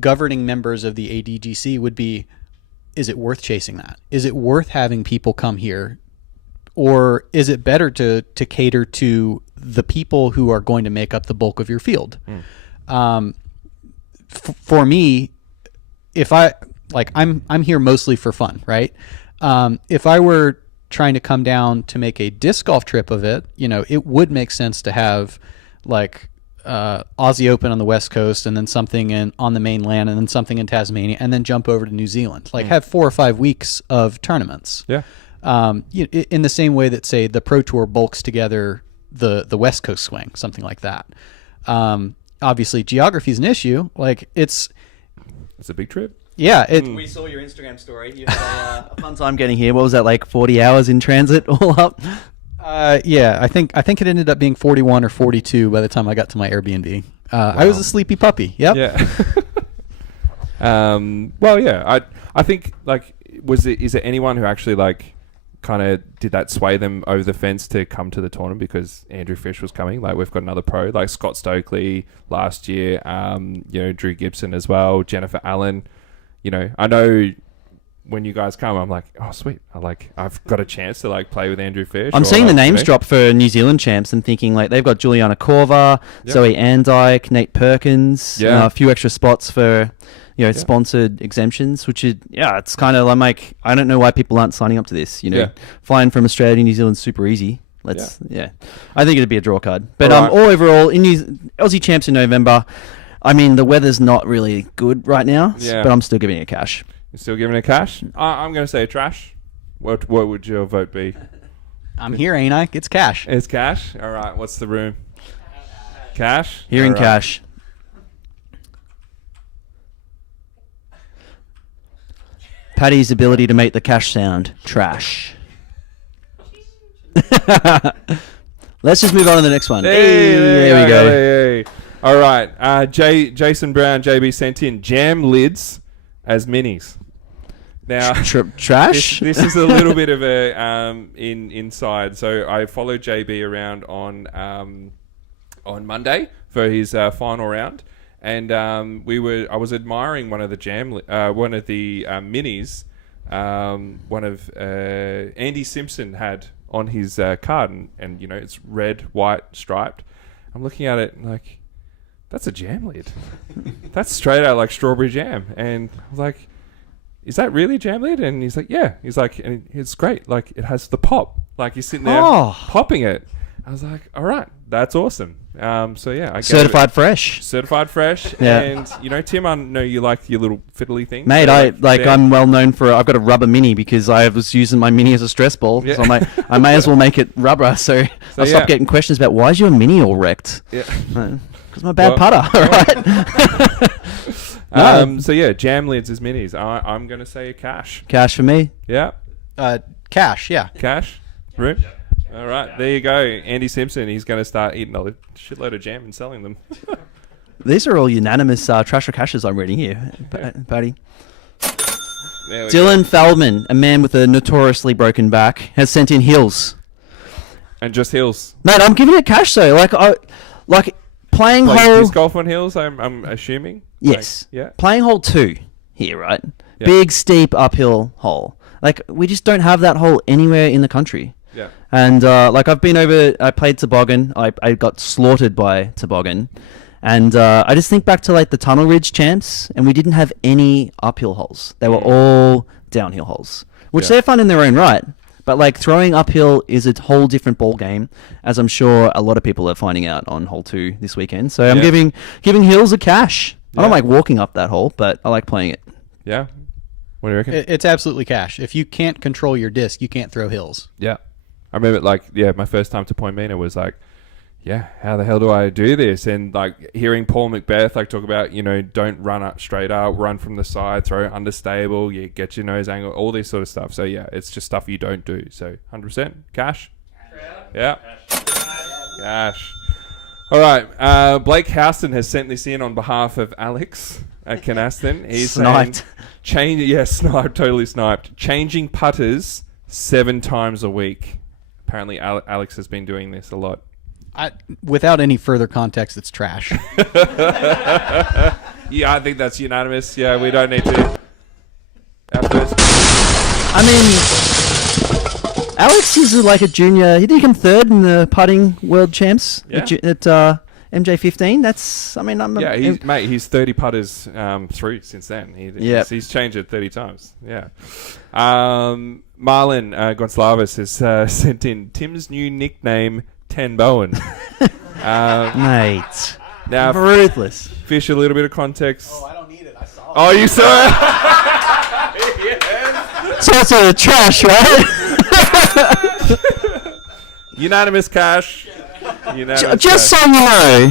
governing members of the ADGC would be, is it worth chasing that? Is it worth having people come here? Or is it better to cater to the people who are going to make up the bulk of your field? For me, if I'm here mostly for fun, right? If I were trying to come down to make a disc golf trip of it, it would make sense to have Aussie Open on the West Coast, and then something on the mainland, and then something in Tasmania, and then jump over to New Zealand. Have 4 or 5 weeks of tournaments. Yeah. In the same way that, say, the Pro Tour bulks together the West Coast swing, something like that. Obviously, geography is an issue. It's a big trip. Yeah. We saw your Instagram story. You had a fun time getting here. What was that, 40 hours in transit all up? Yeah, I think it ended up being 41 or 42 by the time I got to my Airbnb. Wow. I was a sleepy puppy. Yep. Yeah. Well, yeah. I think is there anyone who actually kind of did that sway them over the fence to come to the tournament because Andrew Fish was coming? We've got another pro Scott Stokely last year, Drew Gibson as well, Jennifer Allen. I know when you guys come, I'm like, oh sweet, I've got a chance to play with Andrew Fish. I'm seeing the names drop for New Zealand champs and thinking they've got Juliana Korver, Zoe Andike, Nate Perkins, a few extra spots for sponsored exemptions, which is it's kind of I don't know why people aren't signing up to this. Flying from Australia to New Zealand's super easy. I think it'd be a draw card. But all overall, in Aussie champs in November, I mean the weather's not really good right now. Yeah. But I'm still giving it cash. You're still giving it cash? I'm going to say trash. What would your vote be? I'm here, ain't I? It's cash. It's cash? All right. What's the room? Cash? Here in cash. Paddy's ability to make the cash sound. Trash. Let's just move on to the next one. Hey, there we go. Hey. All right. Jason Brown, JB sent in jam lids as minis. Now, trash. This is a little bit of a inside. So I followed JB around on Monday for his final round, and I was admiring one of the minis. One of Andy Simpson had on his card, and it's red, white, striped. I'm looking at it and that's a jam lid. That's straight out like strawberry jam. And I was like, is that really jam lid? And he's like, yeah. He's like, and it's great. It has the pop. You're sitting there popping it. I was like, all right, That's awesome. So yeah, I Certified fresh. certified fresh. Yeah. And you know, Tim, I know you like your little fiddly thing. Mate, So, yeah. I'm well known for. I've got a rubber mini because I was using my mini as a stress ball. Yeah. So I may as well make it rubber. So I'll yeah. stop getting questions about why is your mini all wrecked? Yeah. Because I'm a bad Well, putter. All right. So yeah, jam lids as minis. I'm gonna say cash. Cash for me. Yeah, Cash, yeah. cash. Room. All right, there you go. Andy Simpson. He's going to start eating a shitload of jam and selling them. These are all unanimous trash or cashes I'm reading here, buddy. There we Dylan go. Feldman, a man with a notoriously broken back, has sent in heels. And just hills. Mate, I'm giving it cash though. Like playing Like hole. disc golf on hills. I'm assuming. Yes. Like, yeah. Playing hole 2 here, right? Yeah. Big steep uphill hole. Like we just don't have that hole anywhere in the country. Yeah. And like I've been over, I played toboggan. I got slaughtered by toboggan, and I just think back to like the Tunnel Ridge champs, and we didn't have any uphill holes. They were all downhill holes, which Yeah. they're fun in their own right. But like throwing uphill is a whole different ball game, as I'm sure a lot of people are finding out on hole 2 this weekend. So I'm Yeah. giving hills a cash. I don't Yeah. like walking up that hole, but I like playing it. Yeah. What do you reckon? It's absolutely cash. If you can't control your disc, you can't throw hills. Yeah. I remember, my first time to Point Mena was like, yeah, how the hell do I do this? And, like, hearing Paul Macbeth, talk about, don't run up straight up, run from the side, throw understable, you get your nose angle, all this sort of stuff. So, yeah, it's just stuff you don't do. So, 100%. Cash? Yeah. Cash. All right. Blake Houston has sent this in on behalf of Alex at Canaston. He's Sniped. Sniped, totally sniped. Changing putters 7 times a week. Apparently, Alex has been doing this a lot. Without any further context, it's trash. Yeah, I think that's unanimous. Yeah, we don't need to. Our first. I mean, Alex is like a junior. He did come third in the putting world champs at MJ15. That's, I mean, He's 30 putters through since then. He's changed it 30 times. Yeah. Marlon Gonçalves has sent in Tim's new nickname, Ten Bowen. mate. Now, Ruthless. Fish, a little bit of context. I don't need it. I saw it. Oh, you saw it? So it's a trash, right? Unanimous cash. Unanimous Just cash. so you know,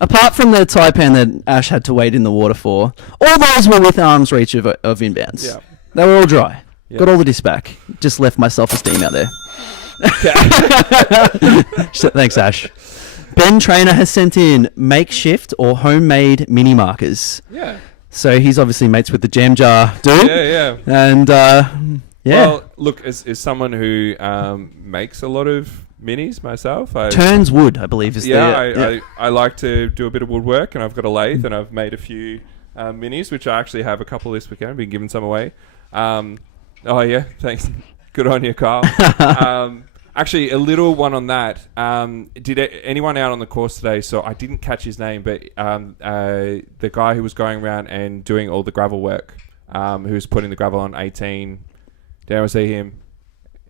apart from the taipan that Ash had to wade in the water for, all those were with arm's reach of inbounds. Yeah. They were all dry. Yeah. Got all the disc back. Just left my self-esteem out there. Thanks, Ash. Ben Trainer has sent in makeshift or homemade mini markers. Yeah. So he's obviously mates with the jam jar dude. Yeah. And yeah. Well, look, as someone who makes a lot of minis myself, Turns wood, I believe, is I like to do a bit of woodwork, and I've got a lathe, and I've made a few minis, which I actually have a couple this weekend. I've been giving some away. Oh yeah, thanks. Good on you, Carl. Actually, a little one on that. Did anyone out on the course today? So I didn't catch his name, but the guy who was going around and doing all the gravel work, who was putting the gravel on 18. Did anyone see him?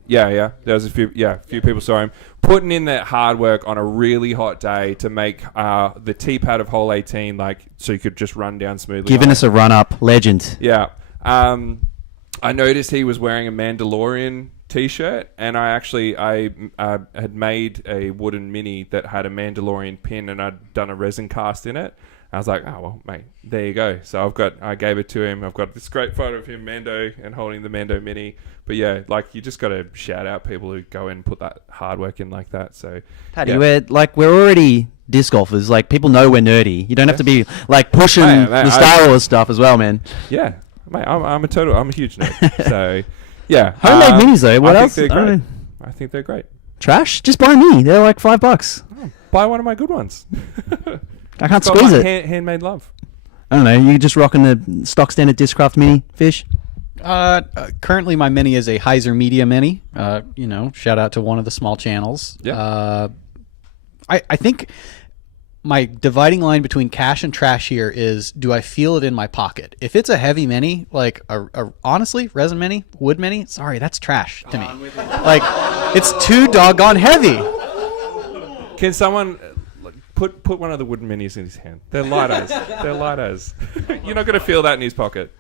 Yeah. There was a few people saw him putting in that hard work on a really hot day to make the tee pad of hole 18, so you could just run down smoothly. Giving us a run up, legend. Yeah. I noticed he was wearing a Mandalorian t-shirt, and I had made a wooden mini that had a Mandalorian pin, and I'd done a resin cast in it. I was like, oh well, mate, there you go. So I gave it to him. I've got this great photo of him, Mando, and holding the Mando mini. But yeah, you just got to shout out people who go and put that hard work in like that. So Paddy, yeah. we're already disc golfers. People know we're nerdy. You don't have to be pushing Mate, the Star Wars stuff as well, man. Yeah, mate, I'm a huge nerd. So yeah, Homemade minis though. What else? Think they're I great. don't know. I think they're great. Trash? Just buy a mini. They're like $5. Buy one of my good ones. I can't It's got squeeze my it. handmade love. I don't know. You just rocking the stock standard Discraft mini fish? Currently, my mini is a Heiser Media Mini. Shout out to one of the small channels. Yeah. I think my dividing line between cash and trash here is: do I feel it in my pocket? If it's a heavy mini, honestly, resin mini, wood mini, sorry, that's trash to me. It's too doggone heavy. Can someone put one of the wooden minis in his hand? They're light as. They're light as. You're not going to feel that in his pocket.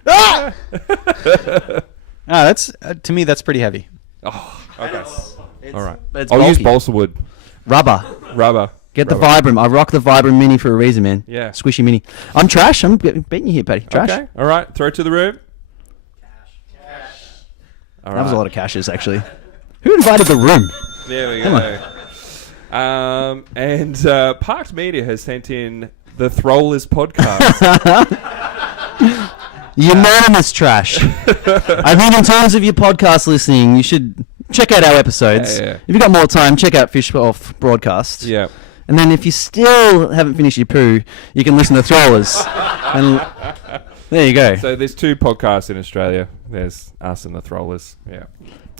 That's to me that's pretty heavy. Oh, okay. All right. It's I'll use bulky. balsa wood. Rubber. Get the Rubber. Vibram. I rock the Vibram Mini for a reason, man. Yeah. Squishy Mini. I'm trash. I'm beating you here, Paddy. Trash. Okay. All right. Throw it to the room. All That was right. a lot of cashes, actually. Who invited the room? There we go. And Parked Media has sent in the Throwlers podcast. Unanimous trash. I think in terms of your podcast listening, you should check out our episodes. Yeah. If you've got more time, check out Fish Off Broadcast. Yeah. And then if you still haven't finished your poo, you can listen to Throwlers. And there you go. So there's 2 podcasts in Australia. There's us and the Throwlers. Yeah.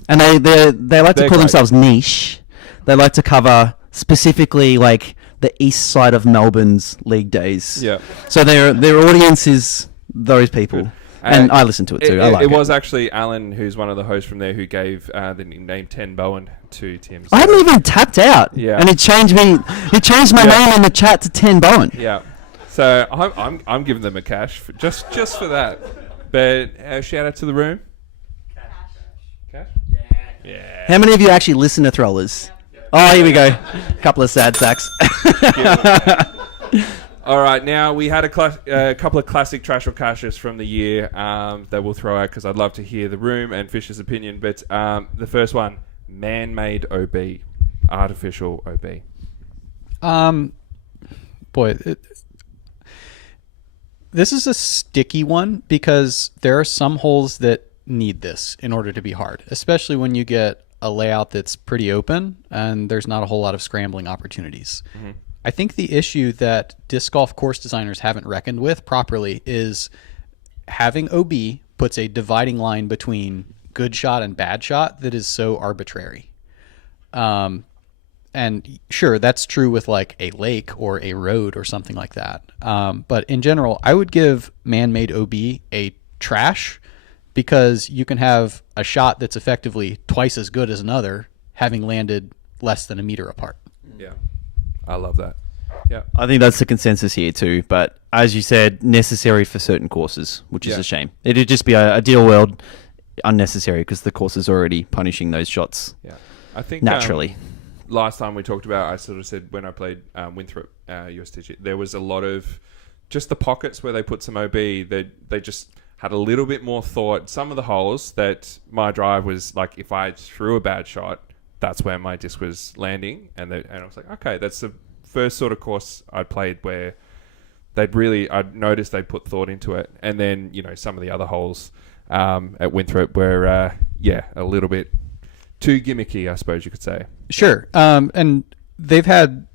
And they like to They're call great. themselves niche. They like to cover specifically like the east side of Melbourne's league days. Yeah. So their audience is those people. Good. And I listen to it too. I like it. It was actually Alan, who's one of the hosts from there, who gave the nickname 10 Bowen to Tim. I hadn't even tapped out. Yeah. And he changed my name in the chat to 10 Bowen. Yeah. So I'm giving them a cash just for that. But shout out to the room. Cash. Yeah. How many of you actually listen to Throwlers? Oh, here we go. A couple of sad sacks. All right, now we had a couple of classic trash or cashes from the year that we'll throw out because I'd love to hear the room and Fish's opinion. But the first one, man-made OB, artificial OB. This is a sticky one because there are some holes that need this in order to be hard, especially when you get a layout that's pretty open and there's not a whole lot of scrambling opportunities. Mm-hmm. I think the issue that disc golf course designers haven't reckoned with properly is having OB puts a dividing line between good shot and bad shot that is so arbitrary. And sure, that's true with like a lake or a road or something like that. But in general, I would give man-made OB a trash because you can have a shot that's effectively twice as good as another having landed less than a meter apart. Yeah, I love that. Yeah, I think that's the consensus here too. But as you said, necessary for certain courses, which is Yeah. a shame. It'd just be a ideal world unnecessary because the course is already punishing those shots yeah. I think naturally. Last time we talked about, I sort of said when I played Winthrop USTG, there was a lot of just the pockets where they put some OB. They just had a little bit more thought. Some of the holes that my drive was like, if I threw a bad shot, that's where my disc was landing, and I was like, okay, that's the first sort of course I'd played where I'd noticed they put thought into it, and then some of the other holes at Winthrop were a little bit too gimmicky, I suppose you could say. Sure. And they've had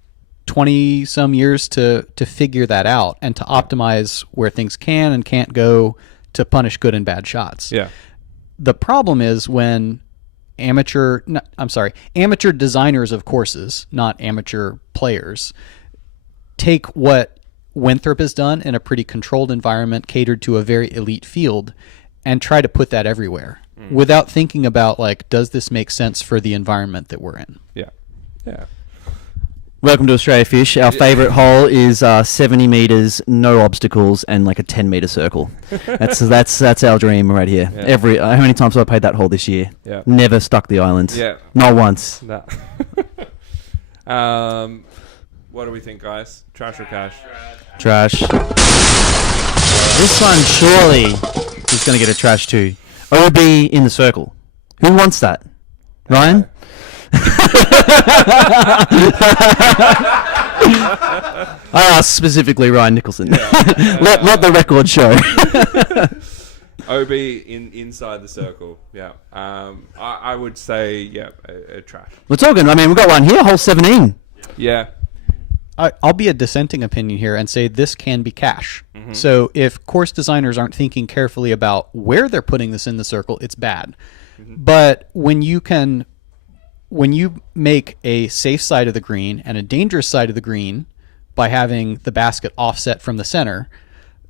20 some years to figure that out and to optimize where things can and can't go to punish good and bad shots. Yeah. The problem is when amateur designers of courses, not amateur players, take what Winthrop has done in a pretty controlled environment catered to a very elite field and try to put that everywhere without thinking about, like, does this make sense for the environment that we're in? Yeah. Yeah. Welcome to Australia Fish. Our favourite hole is 70 metres, no obstacles, and like a 10-metre circle. That's our dream right here. Yeah. How many times have I played that hole this year? Yeah. Never stuck the island. Yeah. Not once. No. What do we think, guys? Trash or cash? Trash. This one surely is going to get a trash too. OB in the circle. Who wants that? Ryan? I asked specifically Ryan Nicholson. Let the record show. OB inside the circle. Yeah. I would say a trash. We're talking. I mean, we've got one here. Hole 17. Yeah. I'll be a dissenting opinion here and say this can be cash. Mm-hmm. So if course designers aren't thinking carefully about where they're putting this in the circle, it's bad. Mm-hmm. But when you make a safe side of the green and a dangerous side of the green by having the basket offset from the center,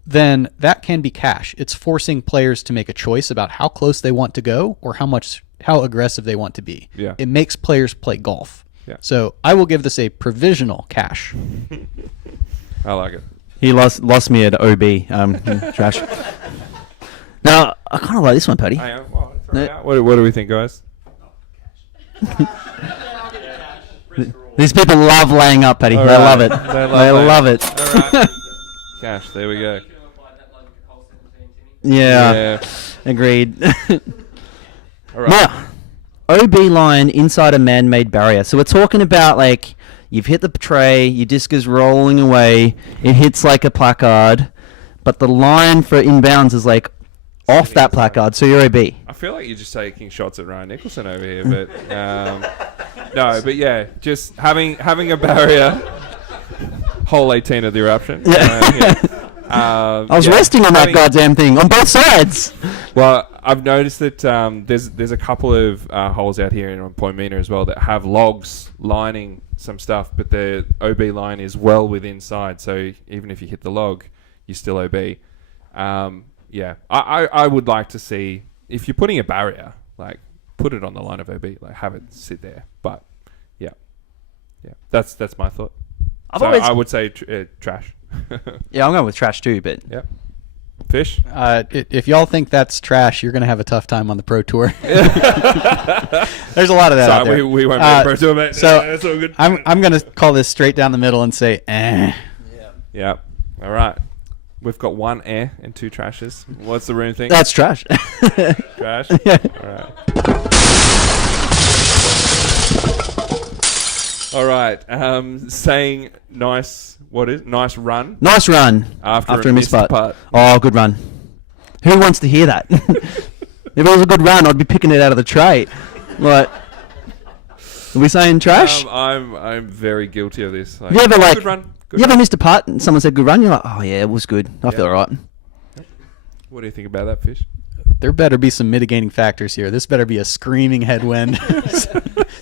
then that can be cash. It's forcing players to make a choice about how close they want to go or how aggressive they want to be. Yeah. It makes players play golf. Yeah. So I will give this a provisional cash. I like it. He lost me at OB. Trash. Now I kind of like this one, Paddy. Hang on. Well, throw it out. What do we think, guys? These people love laying up, Paddy. All They right. love it. They They love it. All right. Cash. There we go. Yeah. Agreed. All right. Now, OB line inside a man-made barrier. So we're talking about like you've hit the tray, your disc is rolling away, it hits like a placard, but the line for inbounds is like off that placard, so you're OB. I feel like you're just taking shots at Ryan Nicholson over here, but no, but yeah, just having a barrier. Hole 18 of the eruption. Yeah. I I was resting on that goddamn thing on both sides. Well, I've noticed that there's a couple of holes out here in Point Mina as well that have logs lining some stuff, but the OB line is well within side, so even if you hit the log, you're still OB. Yeah, I would like to see, if you're putting a barrier, like put it on the line of OB, like have it sit there. But yeah, that's my thought. I would say trash. Yeah, I'm going with trash too, but Yeah. Fish? If y'all think that's trash, you're going to have a tough time on the Pro Tour. There's a lot of that out Sorry, there. we won't be Pro Tour, mate. So That's all good. I'm going to call this straight down the middle and say, eh. Yeah. All right. We've got one air and two trashes. What's the room think? that's trash. Trash? Yeah. All right. All right. Saying nice nice run Nice run after a missed putt. putt. Oh, good run. Who wants to hear that? If it was a good run, I'd be picking it out of the tray. Like, are we saying trash? I'm very guilty of this. Like, you ever like? good run. Good You ever run. missed a putt and someone said good run? You're like, oh yeah, it was good. I feel alright. What do you think about that, Fish? There better be some mitigating factors here. This better be a screaming headwind.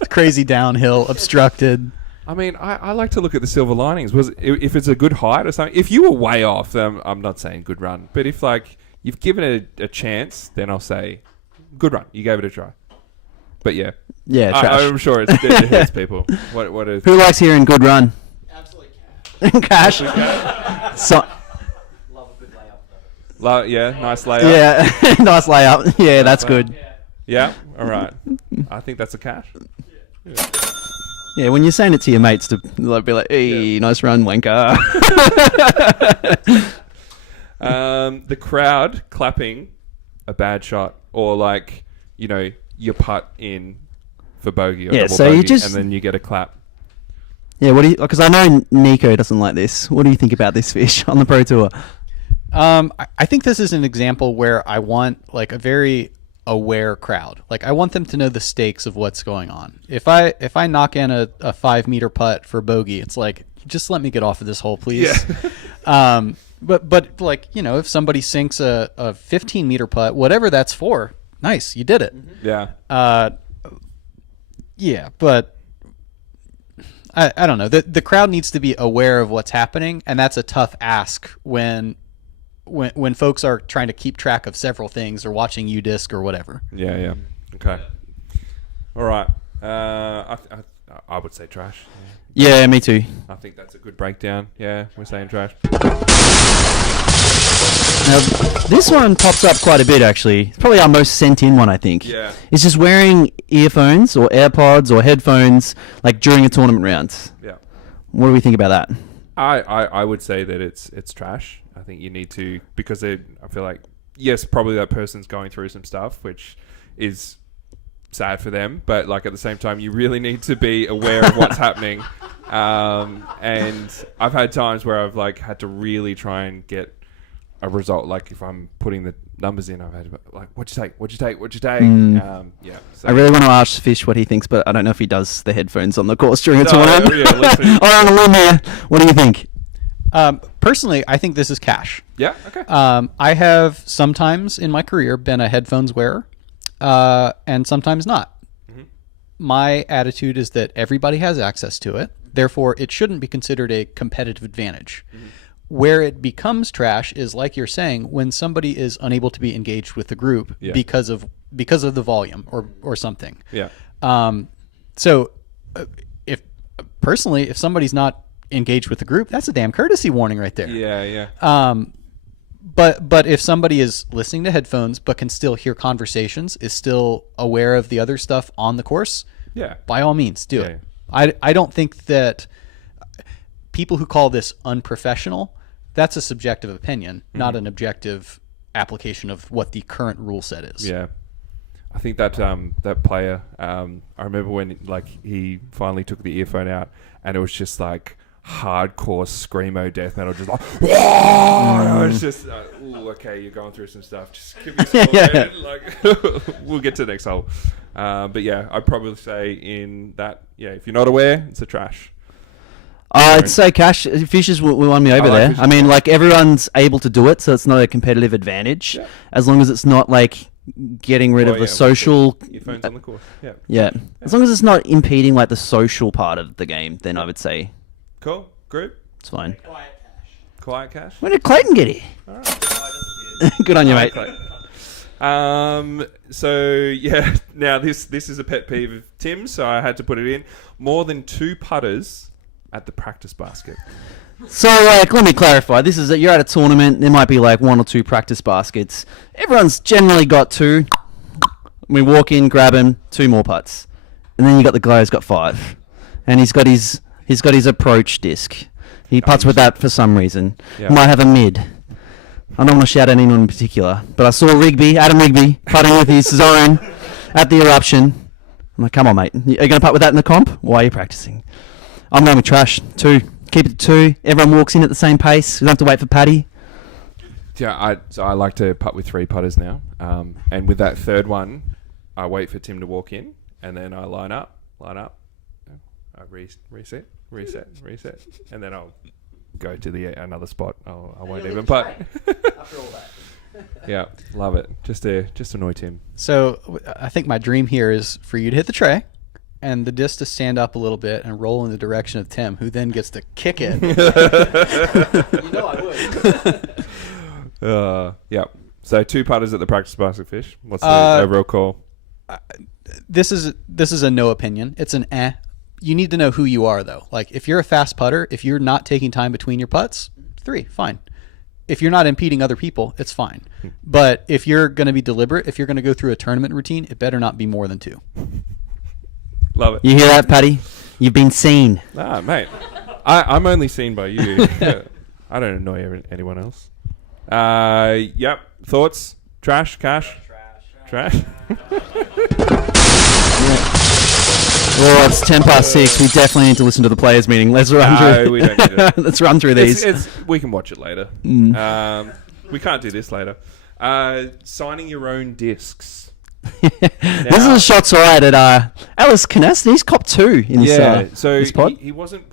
Crazy downhill, obstructed. I mean, I like to look at the silver linings. If it's a good height or something. If you were way off, then I'm not saying good run. But if like you've given it a chance, then I'll say good run. You gave it a try. But yeah, Yeah, trash. I'm sure it hurts people. What is? Who likes hearing good run? Absolutely cash. Cash. So, Love a good layup though. Yeah, nice layup. yeah, nice layup. Yeah, that's good. Yeah. All right. I think that's a cash. Yeah, when you're saying it to your mates, to like, be like, "Hey, nice run, wanker." The crowd clapping a bad shot, or like your putt in for bogey or Yeah, double so you bogey, just- and then you get a clap. Yeah, what do you? Because I know Nico doesn't like this. What do you think about this, Fish, on the Pro Tour? I think this is an example where I want like a very aware crowd. Like I want them to know the stakes of what's going on. If I knock in a 5-meter putt for bogey, it's like, just let me get off of this hole, please. Yeah. But like, if somebody sinks a 15-meter putt, whatever that's for, nice, you did it. Yeah. Yeah, but I don't know. The crowd needs to be aware of what's happening, and that's a tough ask when folks are trying to keep track of several things or watching UDisc or whatever. Yeah. Okay. All right. I would say trash. Yeah, me too. I think that's a good breakdown. Yeah, we're saying trash. Now, this one pops up quite a bit, actually. It's probably our most sent in one, I think. Yeah. It's just wearing earphones or AirPods or headphones like during a tournament round. Yeah. What do we think about that? I would say that it's trash. I think you need to, because I feel like, yes, probably that person's going through some stuff, which is sad for them, but like at the same time, you really need to be aware of what's happening. And I've had times where I've like had to really try and get a result. Like if I'm putting the numbers in, I've had to, like, what'd you take? Yeah. So. I really want to ask Fish what he thinks, but I don't know if he does the headphones on the course during a No, tournament. yeah, listen. I'm on a limb here. What do you think? Personally, I think this is cash. Yeah. Okay. I have sometimes in my career been a headphones wearer, and sometimes not. Mm-hmm. My attitude is that everybody has access to it. Therefore, it shouldn't be considered a competitive advantage. Mm-hmm. Where it becomes trash is, like you're saying, when somebody is unable to be engaged with the group because of the volume or something. Yeah. So if personally, if somebody's not engaged with the group, that's a damn courtesy warning right there. Yeah. But if somebody is listening to headphones but can still hear conversations, is still aware of the other stuff on the course, Yeah. by all means, do it. I don't think that people who call this unprofessional, that's a subjective opinion, not an objective application of what the current rule set is. Yeah. I think that that player, I remember when like he finally took the earphone out and it was just like hardcore screamo death metal, just like, whoa! It's just, ooh, okay, you're going through some stuff. Just give me some more, like, we'll get to the next hole. But yeah, I'd probably say in that, if you're not aware, it's a trash. I'd say Cash Fishers will won me over there. Fishers, I mean, like everyone's able to do it, so it's not a competitive advantage, as long as it's not like getting rid of the social. Earphones on the course. Yeah, as long as it's not impeding like the social part of the game, then I would say Cool. Group. it's fine. Quiet Cash. When did Clayton get here? All right. Good on you, mate. So yeah, now this is a pet peeve of Tim, so I had to put it in. More than 2 putters at the practice basket. So, like, let me clarify. This is you're at a tournament. There might be like 1 or 2 practice baskets. Everyone's generally got 2. We walk in, grab him, 2 more putts, and then you got the guy who's got 5, and he's got his approach disc. He putts with that for some reason. Yeah. Might have a mid. I don't want to shout at anyone in particular, but I saw Adam Rigby putting with his zone at the eruption. I'm like, come on, mate. You're going to putt with that in the comp? Why are you practicing? I'm going with trash. 2. Keep it to 2. Everyone walks in at the same pace. You don't have to wait for Paddy. Yeah, I like to putt with 3 putters now. And with that third one, I wait for Tim to walk in, and then I line up. I reset, and then I'll go to another spot. I won't even putt. After all that. Yeah, love it. Just annoy Tim. So I think my dream here is for you to hit the tray and the disc to stand up a little bit and roll in the direction of Tim, who then gets to kick it. You know I would. Yeah. So 2 putters at the practice basket, Fish. What's the overall call? This is a no opinion. It's an eh. You need to know who you are, though. Like, if you're a fast putter, if you're not taking time between your putts, 3, fine. If you're not impeding other people, it's fine. But if you're going to be deliberate, if you're going to go through a tournament routine, it better not be more than 2. Love it. You hear that, Paddy? You've been seen. Ah, mate. I'm only seen by you. I don't annoy anyone else. Yep. Thoughts? Trash? Cash? Trash? Well, it's 6:10. We definitely need to listen to the players' meeting. Let's run through. We don't need it. Let's run through these. We can watch it later. We can't do this later. Signing your own discs. This is a shots fired at Alice Canasta. He's cop 2 in this, so this pod. he wasn't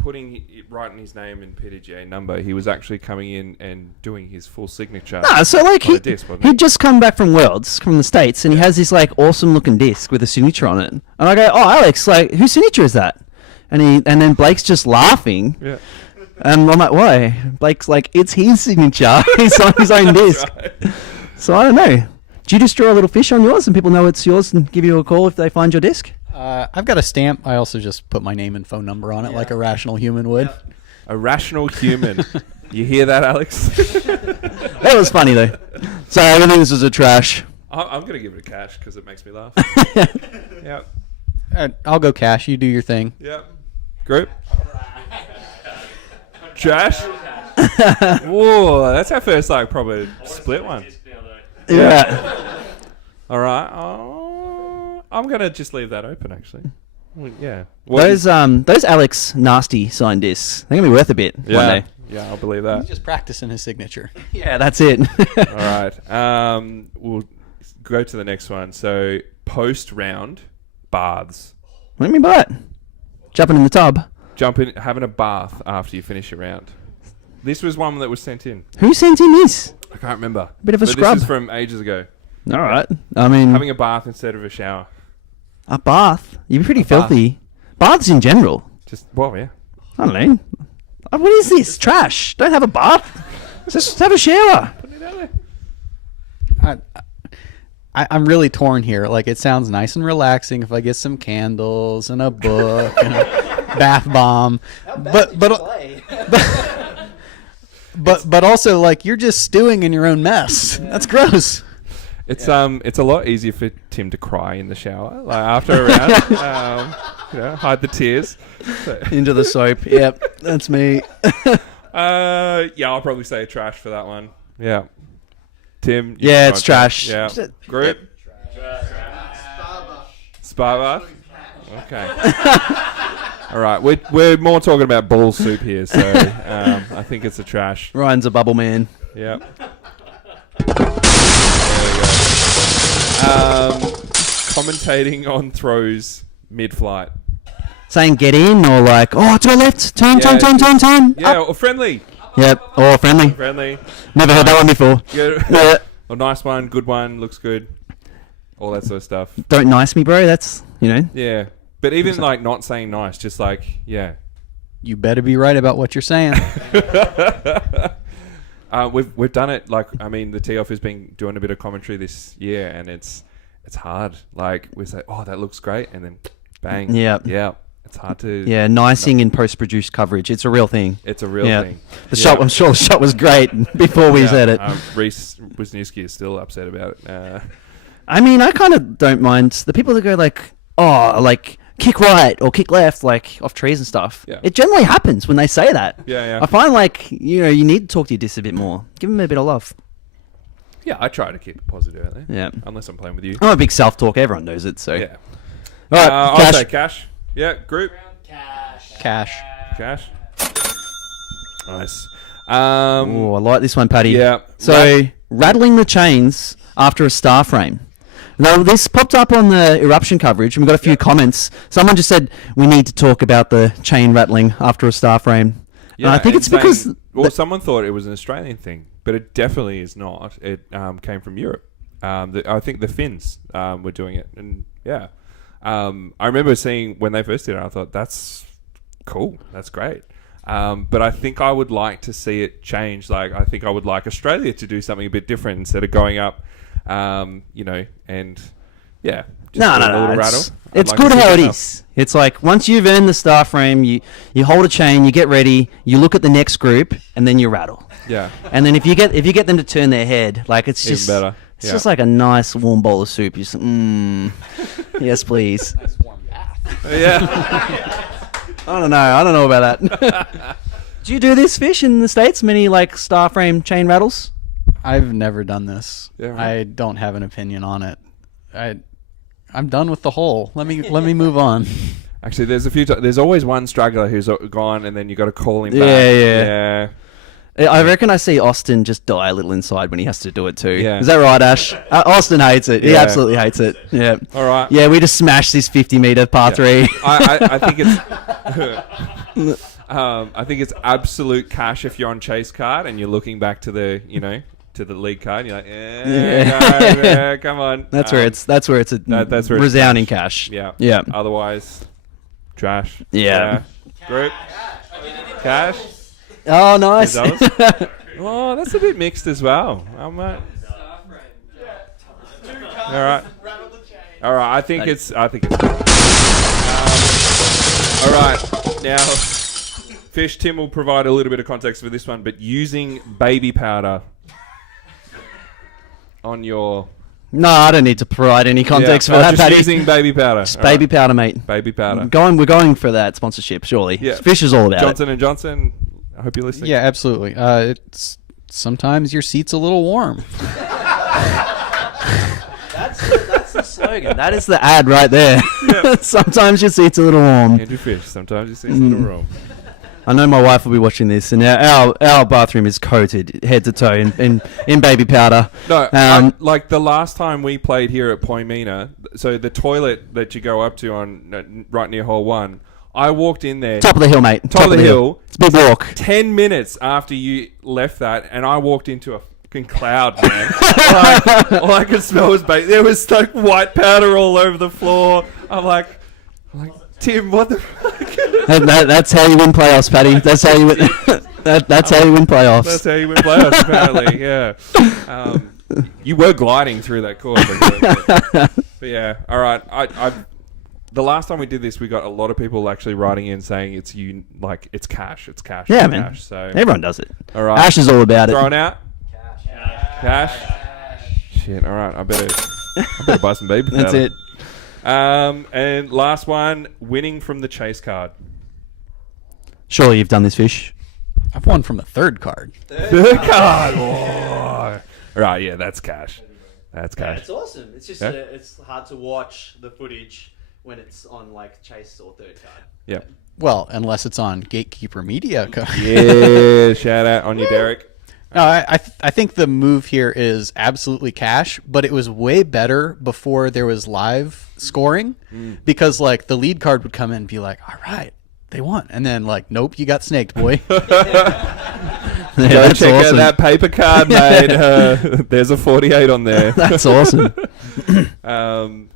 writing his name and PDGA number. He was actually coming in and doing his full signature. No, so like on a disc, wasn't he'd just come back from Worlds, from the States, and he has this like awesome looking disc with a signature on it. And I go, "Oh, Alex, like whose signature is that?" And then Blake's just laughing. Yeah. And I'm like, "Why?" Blake's like, "It's his signature. He's on his own disc." Right. So I don't know. Do you just draw a little fish on yours and people know it's yours and give you a call if they find your disc? I've got a stamp. I also just put my name and phone number on it like a rational human would. Yeah. A rational human. You hear that, Alex? That was funny though. So I don't think this was a trash. I'm going to give it a cash because it makes me laugh. Yeah. I'll go cash. You do your thing. Yeah. Group? Trash? Whoa, that's our first like proper split one. Yeah. All right. I'm going to just leave that open actually. Well, yeah. Those Alex Nasty signed discs, they're going to be worth a bit one day. Yeah, I'll believe that. He's just practicing his signature. Yeah, that's it. All right. We'll go to the next one. So, post-round baths. What do you mean by that? Jumping in the tub. Having a bath after you finish your round. This was one that was sent in. Who sent in this? I can't remember. Bit of a but scrub. This is from ages ago. All right. I mean, Having a bath instead of a shower. a bath. You'd be pretty filthy. Baths in general. Yeah. I don't know. What is this? Trash. Don't have a bath. Just have a shower. Putting it out there. I'm really torn here. Like, it sounds nice and relaxing if I get some candles and a book and bath bomb. But also like you're just stewing in your own mess. That's gross. It's a lot easier for Tim to cry in the shower, like after a round. Hide the tears. So. Into the soap. Yep, that's me. I'll probably say trash for that one. Yeah. Tim. Yeah, it's trash. Yeah. Group. Spa bath. Okay. All right, we're more talking about ball soup here, so I think it's a trash. Ryan's a bubble man. Yep. There we go. Commentating on throws mid-flight. Saying get in or like, oh, to the left, turn. Yeah, Up. or friendly. Yep, or friendly. Friendly. Never heard that one before. Yeah. A nice one, good one, looks good. All that sort of stuff. Don't nice me, bro. That's, Yeah. But even like not saying nice, just like, yeah. You better be right about what you're saying. We've done it. Like, I mean, the TeeOff has been doing a bit of commentary this year, and it's hard. Like, we say, oh, that looks great, and then bang. Yeah. It's hard to. Yeah, nicing in post-produced coverage. It's a real thing. It's a real thing. The shot, I'm sure the shot was great before we said it. Reese Wisniewski is still upset about it. I mean, I kind of don't mind the people that go like, oh, like kick right or kick left, like off trees and stuff. Yeah. It generally happens when they say that. Yeah. I find like, you need to talk to your dis a bit more. Give them a bit of love. Yeah, I try to keep it positive out there. Yeah. Unless I'm playing with you. I'm a big self-talk. Everyone knows it, so. Yeah. All right, I'll say cash. Yeah, group. Cash. Nice. Oh, I like this one, Paddy. Yeah. So, rattling the chains after a star frame. Now, this popped up on the eruption coverage, and we got a few comments. Someone just said, we need to talk about the chain rattling after a star frame. Yeah, I think it's because... someone thought it was an Australian thing, but it definitely is not. It came from Europe. I think the Finns were doing it, and yeah. I remember seeing when they first did it, I thought, that's cool. That's great. But I think I would like to see it change. Like, I think I would like Australia to do something a bit different instead of going up, and yeah. No. Rattle. It's good how it is. It's like once you've earned the star frame, you hold a chain, you get ready, you look at the next group, and then you rattle. Yeah. And then if you get them to turn their head, like it's Even just better. It's just like a nice warm bowl of soup. You just, yes, please. Nice warm bath. Yeah. I don't know about that. Do you do this, Fish, in the States? Many like star frame chain rattles? I've never done this. Yeah, right. I don't have an opinion on it. I'm done with the whole. Let me move on. Actually, there's always one straggler who's gone, and then you got to call him back. Yeah. I reckon I see Austin just die a little inside when he has to do it too. Yeah. Is that right, Ash? Austin hates it. He absolutely hates it. Yeah. All right. Yeah, we just smashed this 50-meter par 3. I think it's I think it's absolute cash if you're on chase card and you're looking back to the to the lead card. And you're like, yeah, come on. That's where it's that's where it's resounding cash. Yeah. Otherwise, trash. Yeah. Group. Cash. Oh, nice. Oh, that's a bit mixed as well. All right. I think it's. All right. Now, Fish, Tim will provide a little bit of context for this one, but using baby powder on your. No, I don't need to provide any context for that, just Paddy. using baby powder. Just baby powder, mate. Baby powder. We're going for that sponsorship, surely. Yeah. Fish is all about Johnson & Johnson, I hope you're listening. Yeah, absolutely. It's sometimes your seat's a little warm. That's the slogan. That is the ad right there. Yep. Sometimes your seat's a little warm. Andrew Fish, sometimes your seat's a little warm. I know my wife will be watching this, and our bathroom is coated head to toe in baby powder. No, like the last time we played here at Poimina, so the toilet that you go up to on right near hole 1, I walked in there. Top of the hill, mate. Top of the hill. It's a big walk. 10 minutes after you left that, and I walked into a fucking cloud, man. All I could smell was baby. There was like white powder all over the floor. I'm like, Tim, what the fuck? That's how you win playoffs, Paddy. That's how you win. That's how you win playoffs. That's how you win playoffs, apparently. Yeah. You were gliding through that course. But yeah. All right. the last time we did this, we got a lot of people actually writing in saying it's cash. It's cash. Yeah, it's man. Cash, so Everyone does it. all right. Ash is all about it. Throwing out. Cash. Shit. All right. I better buy some baby powder. That's it. And last one, winning from the chase card. Surely you've done this, Fish. I've won from a third card. Third card. Oh. Right. Yeah. That's cash. That's Yeah, cash. it's awesome. It's just Yeah. it's hard to watch the footage when it's on like chase or third card. Yeah. Well, unless it's on Gatekeeper Media. Yeah. Shout out on you, Derek. No, I think the move here is absolutely cash, but it was way better before there was live scoring because like the lead card would come in and be like, all right, they won. And then like, nope, you got snaked, boy. Go that's check out awesome. that paper card, mate. There's a 48 on there. That's awesome.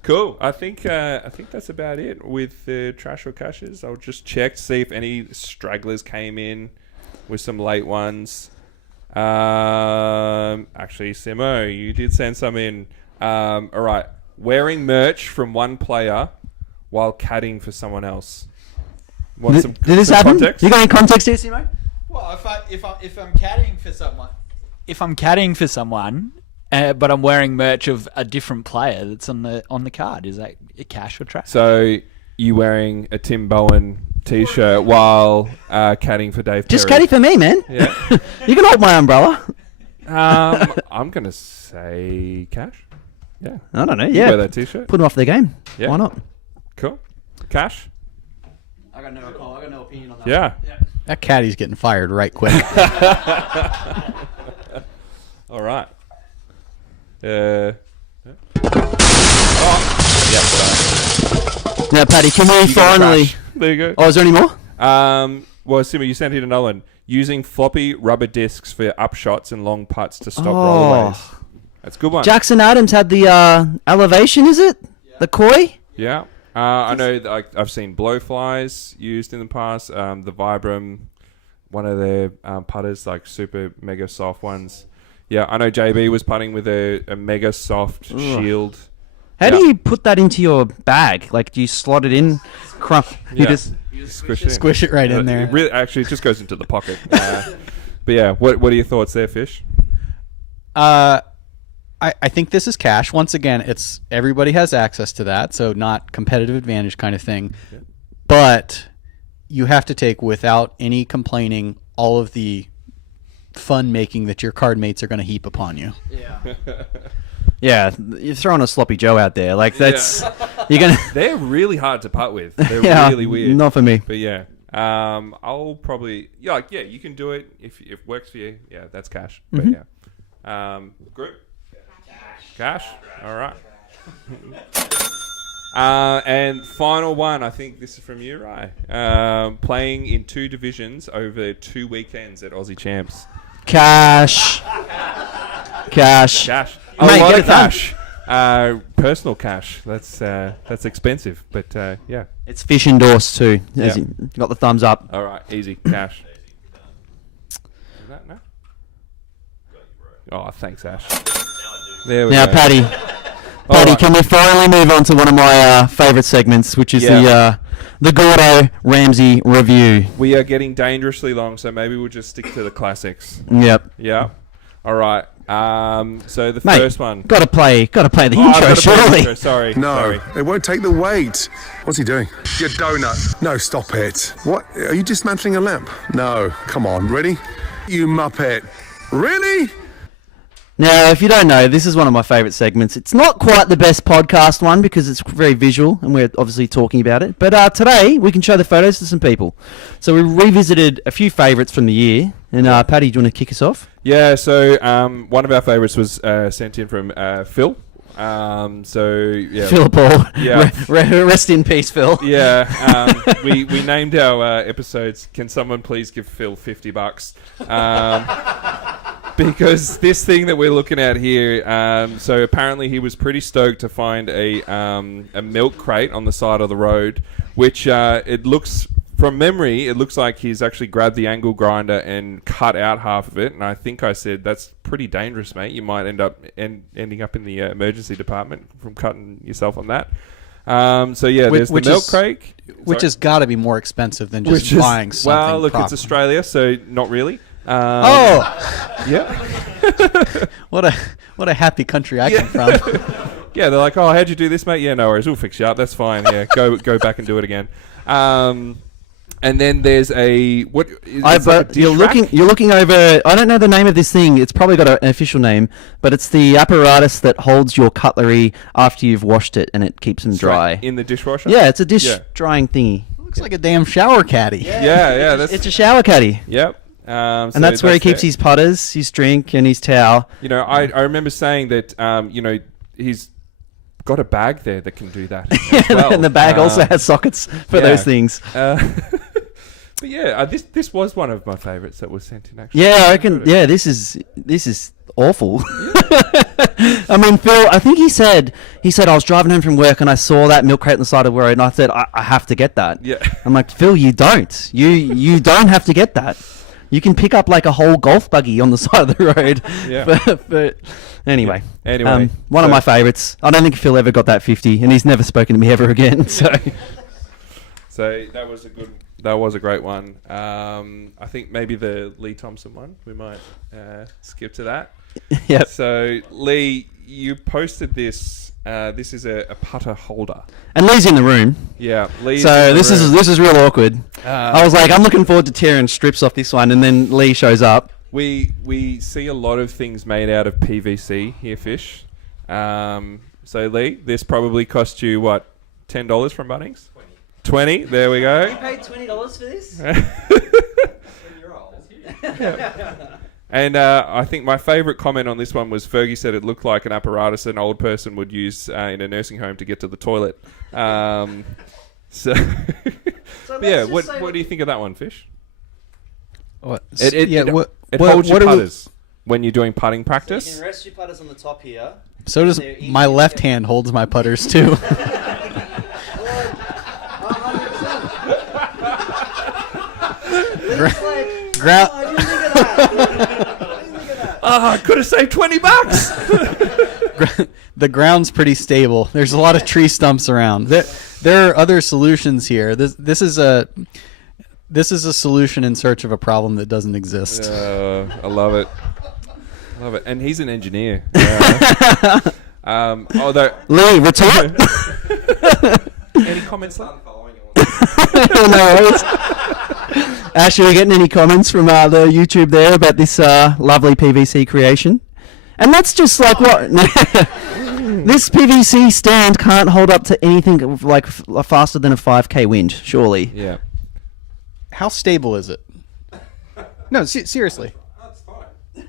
Cool. I think that's about it with the trash or cashes. I'll just check to see if any stragglers came in with some late ones. Actually, Simo, you did send some in. All right. Wearing merch from one player while caddying for someone else. Want Did this some happen? context? You got any context here, Simo? Well, if I'm caddying for someone, but I'm wearing merch of a different player that's on the card, is that cash or trash? So you wearing a Tim Bowen t-shirt while caddying for Dave Just Perry. caddy for me, man. Yeah. You can hold my umbrella. I'm gonna say cash. Yeah. I don't know. You Yeah. wear that t-shirt. Put them off their game. Yeah. Why not? Cool. Cash. I got no opinion on that. Yeah. That caddy's getting fired right quick. All right. Now, Paddy, can we finally? There you go. Oh, is there any more? Well, Simi, you sent in another one. Using floppy rubber discs for upshots and long putts to stop Oh. rollaways. That's a good one. Jackson Adams had the elevation, is it? The koi? Yeah. I know that I've seen blowflies used in the past. The Vibram, one of their putters, like super mega soft ones. Yeah, I know JB was putting with a mega soft shield. How Yeah. do you put that into your bag? Like, do you slot it in? You Yeah. just... Squish it in. Squish it right in there. It really, actually, it just goes into the pocket. But yeah, what are your thoughts there, Fish? I think this is cash. Once again, it's everybody has access to that, so not competitive advantage kind of thing. Yeah. But you have to take, without any complaining, all of the fun making that your card mates are going to heap upon you. Yeah, you're throwing a sloppy Joe out there. Like, that's... You're going to... They're really hard to putt with. They're Yeah, really weird. not for me. But yeah, I'll probably you can do it if it works for you. Yeah, that's cash. But yeah, group cash. All right. And final one, I think this is from you, Rai. Playing in 2 divisions over 2 weekends at Aussie Champs. Cash. Cash. A Mate, lot get of it done. cash. Personal cash. That's expensive, but yeah. It's Fish endorsed too. Yeah. You got the thumbs up. All right, easy cash. Is that no? Oh, thanks, Ash. There we Now, go. Paddy, right. can we finally move on to one of my favourite segments, which is the Gordo Ramsey review? We are getting dangerously long, so maybe we'll just stick to the classics. Yep. Yeah. All right. So the Mate, first one. Gotta play the Oh, I've intro, got to play the surely. intro. Sorry. No, Sorry. it won't take the weight. What's he doing? Your donut. No, stop it. What? Are you dismantling a lamp? No. Come on, ready? You muppet. Really? Now, if you don't know, this is one of my favourite segments. It's not quite the best podcast one because it's very visual and we're obviously talking about it. But today, we can show the photos to some people. So we revisited a few favourites from the year. And Paddy, do you want to kick us off? Yeah. So one of our favourites was sent in from Phil. So yeah. Phil Paul. Yeah. Rest in peace, Phil. Yeah, we named our episodes. Can someone please give Phil $50? Because this thing that we're looking at here. So apparently he was pretty stoked to find a milk crate on the side of the road, which it looks. From memory, it looks like he's actually grabbed the angle grinder and cut out half of it. And I think I said, that's pretty dangerous, mate. You might end up ending up in the emergency department from cutting yourself on that. So yeah, there's the milk crate, which has got to be more expensive than just which buying is, something. well, look, proper. it's Australia, so not really. Yeah. What a happy country I come from. Yeah, they're like, oh, how'd you do this, mate? Yeah, no worries, we'll fix you up. That's fine. Yeah, go back and do it again. And then there's a what? You're looking over. I don't know the name of this thing. It's probably got an official name, but it's the apparatus that holds your cutlery after you've washed it, and it keeps them dry. In the dishwasher. Yeah, it's a drying thingy. Looks like a damn shower caddy. Yeah. It's a shower caddy. Yep. And that's where he keeps his putters, his drink, and his towel. You know, I remember saying that. You know, he's got a bag there that can do that. As well. And the bag also has sockets for those things. But yeah, this was one of my favourites that was sent in. Actually, yeah, I reckon. Yeah, this is awful. I mean, Phil, I think he said I was driving home from work and I saw that milk crate on the side of the road, and I said I have to get that. Yeah. I'm like, Phil, you don't. You don't have to get that. You can pick up like a whole golf buggy on the side of the road. Yeah. But anyway. Yeah. Anyway, one of my favourites. I don't think Phil ever got that 50, and he's never spoken to me ever again. So that was a good. That was a great one. I think maybe the Lee Thompson one. We might skip to that. Yep. So Lee, you posted this. This is a putter holder. And Lee's in the room. Yeah, Lee's So in the room. this is real awkward. I was like, I'm looking forward to tearing strips off this one, and then Lee shows up. We see a lot of things made out of PVC here, Fish. So Lee, this probably cost you what, $10 from Bunnings? 20. There we go. You paid $20 for this? And I think my favourite comment on this one was Fergie said it looked like an apparatus an old person would use in a nursing home to get to the toilet. So yeah, what do you think of that one, Fish? What? It holds your putters when you're doing putting practice. So you can rest your putters on the top here. So does my left hand holds my putters too. Ground. I could have saved $20. The ground's pretty stable. There's a lot of tree stumps around. There are other solutions here. This is a solution in search of a problem that doesn't exist. I love it. Love it. And he's an engineer. Although Lee, retort. any comments? No worries. Ash, are you getting any comments from the YouTube there about this lovely PVC creation? And that's just like what this PVC stand can't hold up to anything like faster than a 5k wind, surely. Yeah. How stable is it? No, seriously. That's fine.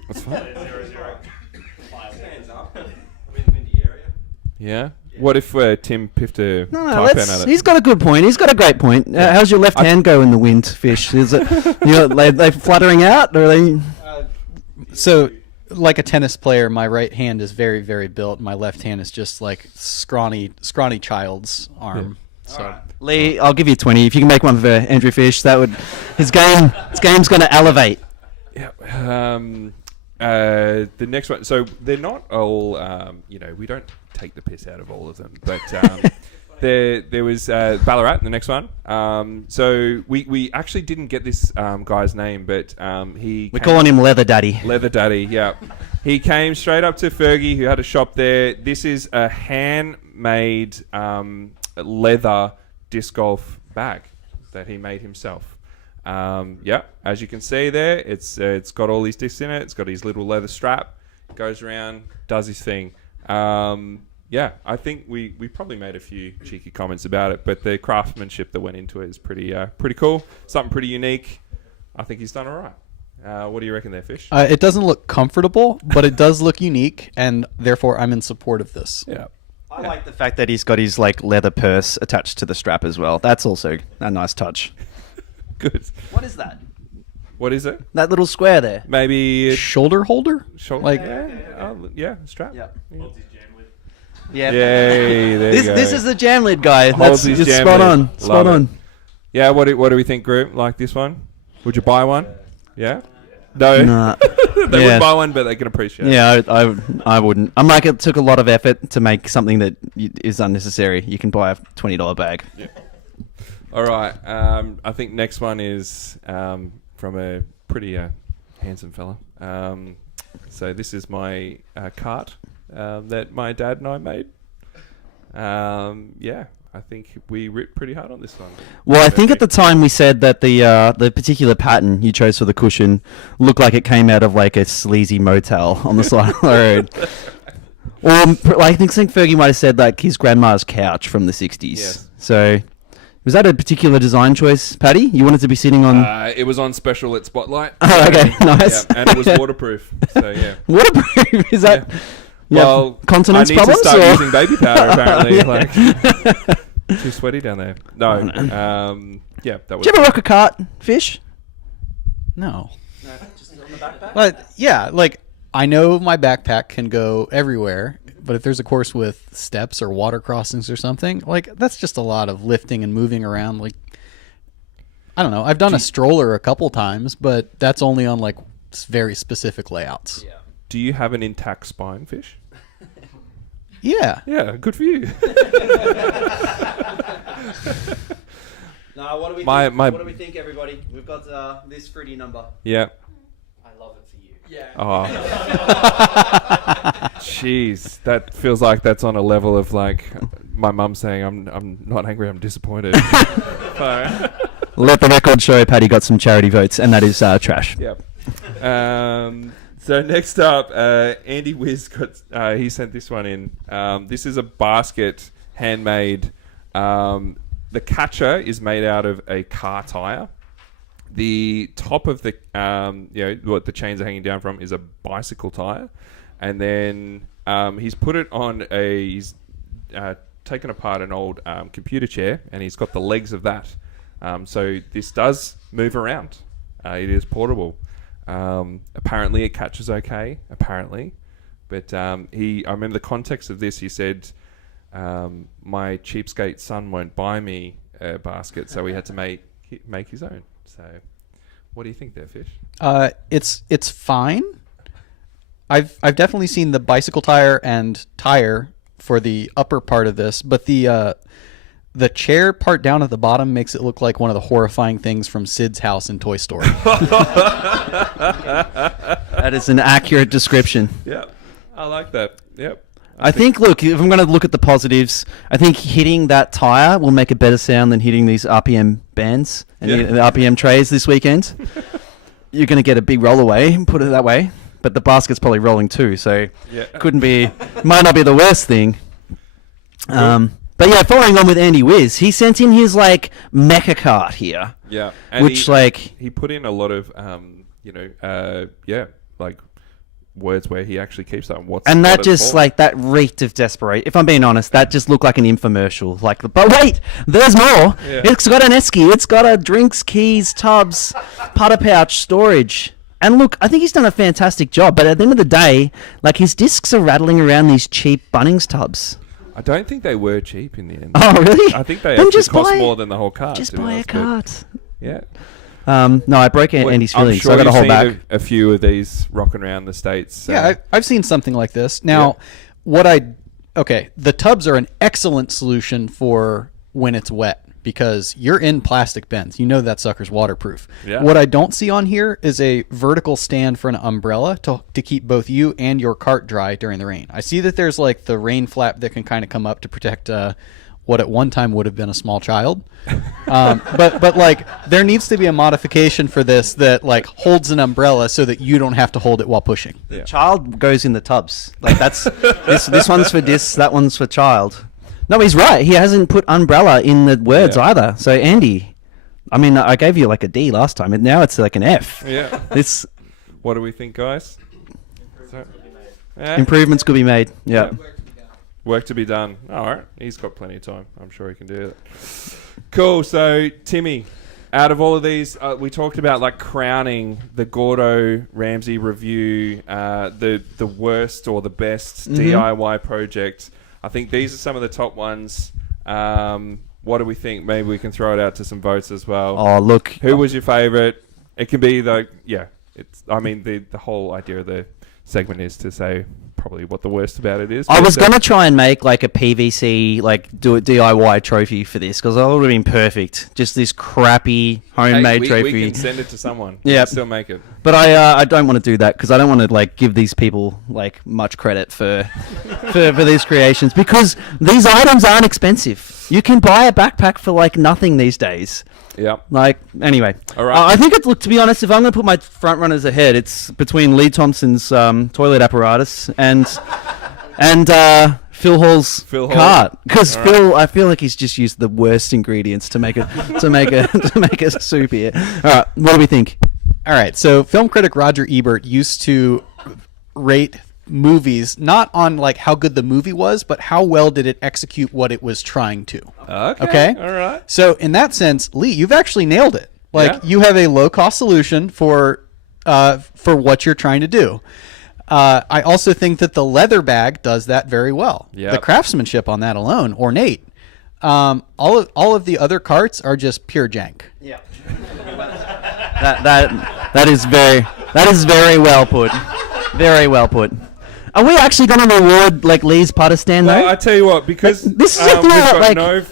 That's fine. 0-0. Stands up. I'm in the windy area. Yeah. What if Tim piffed a No, type at it? he's got a good point. He's got a great point. How's your left hand go in the wind, Fish? Is it they fluttering out, or are they? So, like a tennis player, my right hand is very, very built. My left hand is just like scrawny child's arm. Yeah. So, Lee, I'll give you 20 if you can make one for Andrew Fish. That would his game's going to elevate. Yeah. The next one. So they're not all. We don't take the piss out of all of them, but there was Ballarat, the next one. So we actually didn't get this guy's name, but we're calling him Leather Daddy. Leather Daddy, yeah. He came straight up to Fergie, who had a shop there. This is a handmade leather disc golf bag that he made himself. As you can see there, it's got all these discs in it. It's got his little leather strap. Goes around, does his thing. I think we probably made a few cheeky comments about it, but the craftsmanship that went into it is pretty cool. Something pretty unique. I think he's done all right. What do you reckon there, Fish? it doesn't look comfortable, but it does look unique, and therefore I'm in support of this. Yeah. I like the fact that he's got his like leather purse attached to the strap as well. That's also a nice touch. Good. What is that? What is it? That little square there. Maybe Shoulder holder? strap. Yeah. Yay, there you go. This is the jam lid guy. Holds That's his it's jam spot lid. on. Spot Love it. on. Yeah, what do we think, group? Like this one? Would you buy one? Yeah? No. Nah. They Yeah. wouldn't buy one, but they can appreciate it. Yeah, I wouldn't. I'm like, it took a lot of effort to make something that is unnecessary. You can buy a $20 bag. All right. I think next one is from a pretty handsome fella. So this is my cart that my dad and I made. I think we ripped pretty hard on this one. Well, I think at the time we said that the particular pattern you chose for the cushion looked like it came out of like a sleazy motel on the side of the road. Or I think Fergie might have said like his grandma's couch from the 60s. Yes. So was that a particular design choice, Paddy? You wanted to be sitting on... It was on special at Spotlight. Oh, okay, nice. Yeah, and it was waterproof. So, yeah. Waterproof? Is that... Yeah. You have Well, continence I need problems? to start or- using baby powder, apparently. Yeah. Like, too sweaty down there. No. That was... Do you ever rock a cart, Fish? No. Just on the backpack? But yeah, like I know my backpack can go everywhere, but if there's a course with steps or water crossings or something, like that's just a lot of lifting and moving around. Like I don't know. I've done a stroller a couple times, but that's only on like very specific layouts. Yeah. Do you have an intact spine, Fish? Yeah. Yeah, good for you. No, what do we My- think? my- What do we think, everybody? We've got this fruity number. Yeah. I love it for you. Yeah. Oh. Jeez, that feels like that's on a level of like my mum saying, "I'm not angry, I'm disappointed." So, Let the record show Paddy got some charity votes, and that is trash. yep. So next up, Andy Wiz got. He sent this one in. This is a basket, handmade. The catcher is made out of a car tire. The top of the, what the chains are hanging down from is a bicycle tire, and then he's put it on he's taken apart an old computer chair, and he's got the legs of that. So this does move around. It is portable. Apparently it catches okay. Apparently, but I remember the context of this. He said, "My cheapskate son won't buy me a basket, so he had to make his own." So, what do you think there, Fish? It's fine. I've definitely seen the bicycle tire and tire for the upper part of this, but the chair part down at the bottom makes it look like one of the horrifying things from Sid's house in Toy Story. That is an accurate description. Yep, I like that. Yep. I think, look, if I'm going to look at the positives, I think hitting that tire will make a better sound than hitting these RPM bands and the RPM trays this weekend. You're going to get a big roll away, put it that way. But the basket's probably rolling too, so might not be the worst thing. But yeah, following on with Andy Wiz, he sent in his like mecha cart here. Yeah, and which he put in a lot of like words where he actually keeps that. And that just like that reeked of desperation. If I'm being honest, that just looked like an infomercial. Like, but wait, there's more. Yeah. It's got an esky. It's got a drinks, keys, tubs, putter pouch, storage. And look, I think he's done a fantastic job. But at the end of the day, like his discs are rattling around these cheap Bunnings tubs. I don't think they were cheap in the end. Oh, really? I think they Then actually just cost buy- more than the whole cart. Just to be buy a honest, but cart. Yeah. No, I broke Andy's I'm feelings, sure so I got to you've hold seen back. a few of these rocking around the States. Yeah, I've seen something like this. Now, the tubs are an excellent solution for when it's wet because you're in plastic bins. You know that sucker's waterproof. Yeah. What I don't see on here is a vertical stand for an umbrella to keep both you and your cart dry during the rain. I see that there's like the rain flap that can kind of come up to protect what at one time would have been a small child. But like there needs to be a modification for this that like holds an umbrella so that you don't have to hold it while pushing. The child goes in the tubs. Like that's this one's for this, that one's for child. No, he's right. He hasn't put umbrella in the words either. So Andy, I mean, I gave you like a D last time, and now it's like an F. Yeah. This What do we think, guys? improvements could be made. Yeah. Work to be done. All right. He's got plenty of time. I'm sure he can do it. Cool. So, Timmy, out of all of these, we talked about like crowning the Gordo Ramsey review, the worst or the best DIY project. I think these are some of the top ones. What do we think? Maybe we can throw it out to some votes as well. Oh, look. Who was your favourite? It can be I mean, the whole idea of the segment is to say probably what the worst about it is. I was gonna try and make like a PVC, like do a DIY trophy for this because it would have been perfect. Just this crappy homemade trophy. We can send it to someone. Yeah, still make it. But I don't want to do that because I don't want to like give these people like much credit for these creations because these items aren't expensive. You can buy a backpack for like nothing these days. Yeah. Like, anyway. All right. I think look, to be honest, if I'm going to put my front runners ahead, it's between Lee Thompson's toilet apparatus and Phil Hall's cart. Because Phil, I feel like he's just used the worst ingredients to make a soup here. All right. What do we think? All right. So film critic Roger Ebert used to rate movies not on like how good the movie was, but how well did it execute what it was trying to. Okay. All right. So in that sense, Lee, you've actually nailed it. Like you have a low cost solution for what you're trying to do. I also think that the leather bag does that very well. Yep. The craftsmanship on that alone, ornate. All of the other carts are just pure jank. Yeah. that is very well put. Very well put. Are we actually going to reward like Lee's putter stand though? Well, I tell you what, because this is we've got like no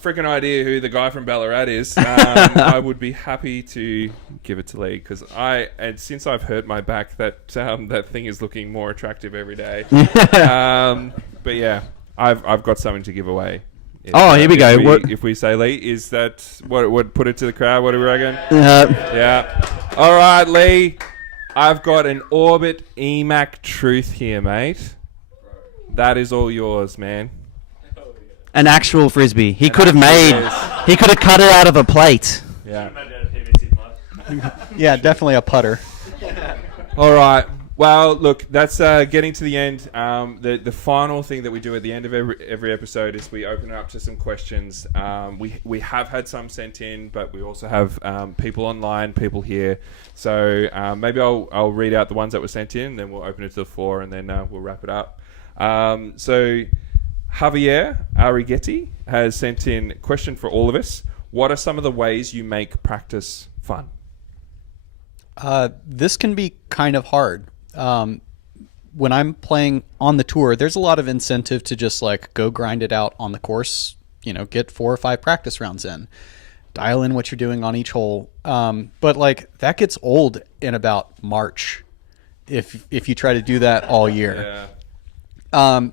freaking idea who the guy from Ballarat is. I would be happy to give it to Lee because since I've hurt my back, that thing is looking more attractive every day. But yeah, I've got something to give away. Here we go. If we say Lee, is that what? Put it to the crowd. What do we reckon? Yeah. All right, Lee. I've got an Orbit EMAC Truth here, mate. That is all yours, man. An actual frisbee. He could have cut it out of a plate. Yeah. Yeah, definitely a putter. All right. Well, look, that's getting to the end. The final thing that we do at the end of every episode is we open it up to some questions. We have had some sent in, but we also have people online, people here. So maybe I'll read out the ones that were sent in, then we'll open it to the floor, and then we'll wrap it up. So Javier Arrighetti has sent in a question for all of us. What are some of the ways you make practice fun? This can be kind of hard. When I'm playing on the tour, there's a lot of incentive to just like go grind it out on the course, get 4 or 5 practice rounds in, dial in what you're doing on each hole. But like that gets old in about March if you try to do that all year. Yeah.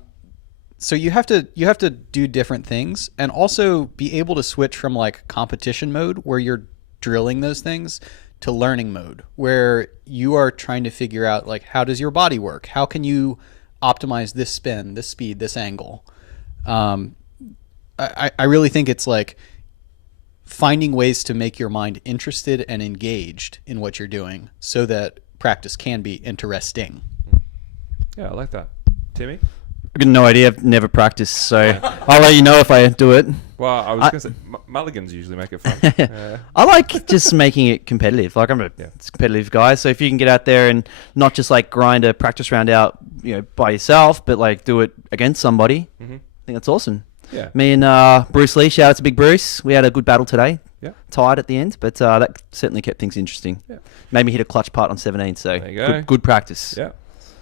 So you have to do different things and also be able to switch from like competition mode where you're drilling those things to learning mode where you are trying to figure out like how does your body work? How can you optimize this spin, this speed, this angle? I really think it's like finding ways to make your mind interested and engaged in what you're doing so that practice can be interesting. Yeah, I like that. Timmy? I've got no idea. I've never practiced, so I'll let you know if I do it. Well, I was going to say, mulligans usually make it fun. I like just making it competitive. Like I'm a competitive guy, so if you can get out there and not just like grind a practice round out, by yourself, but like do it against somebody, I think that's awesome. Yeah. Me and Bruce Lee, shout out to Big Bruce. We had a good battle today. Yeah. Tied at the end, but that certainly kept things interesting. Yeah. Made me hit a clutch putt on 17, so there you go. Good practice. Yeah.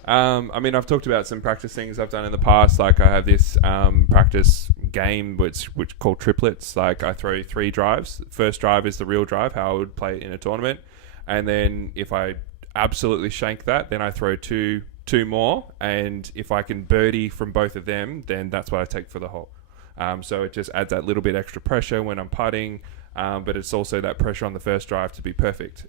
I mean, I've talked about some practice things I've done in the past. Like I have this practice game which called triplets. Like I throw 3 drives. First drive is the real drive, how I would play it in a tournament. And then if I absolutely shank that, then I throw two more. And if I can birdie from both of them, then that's what I take for the hole. So it just adds that little bit extra pressure when I'm putting. But it's also that pressure on the first drive to be perfect.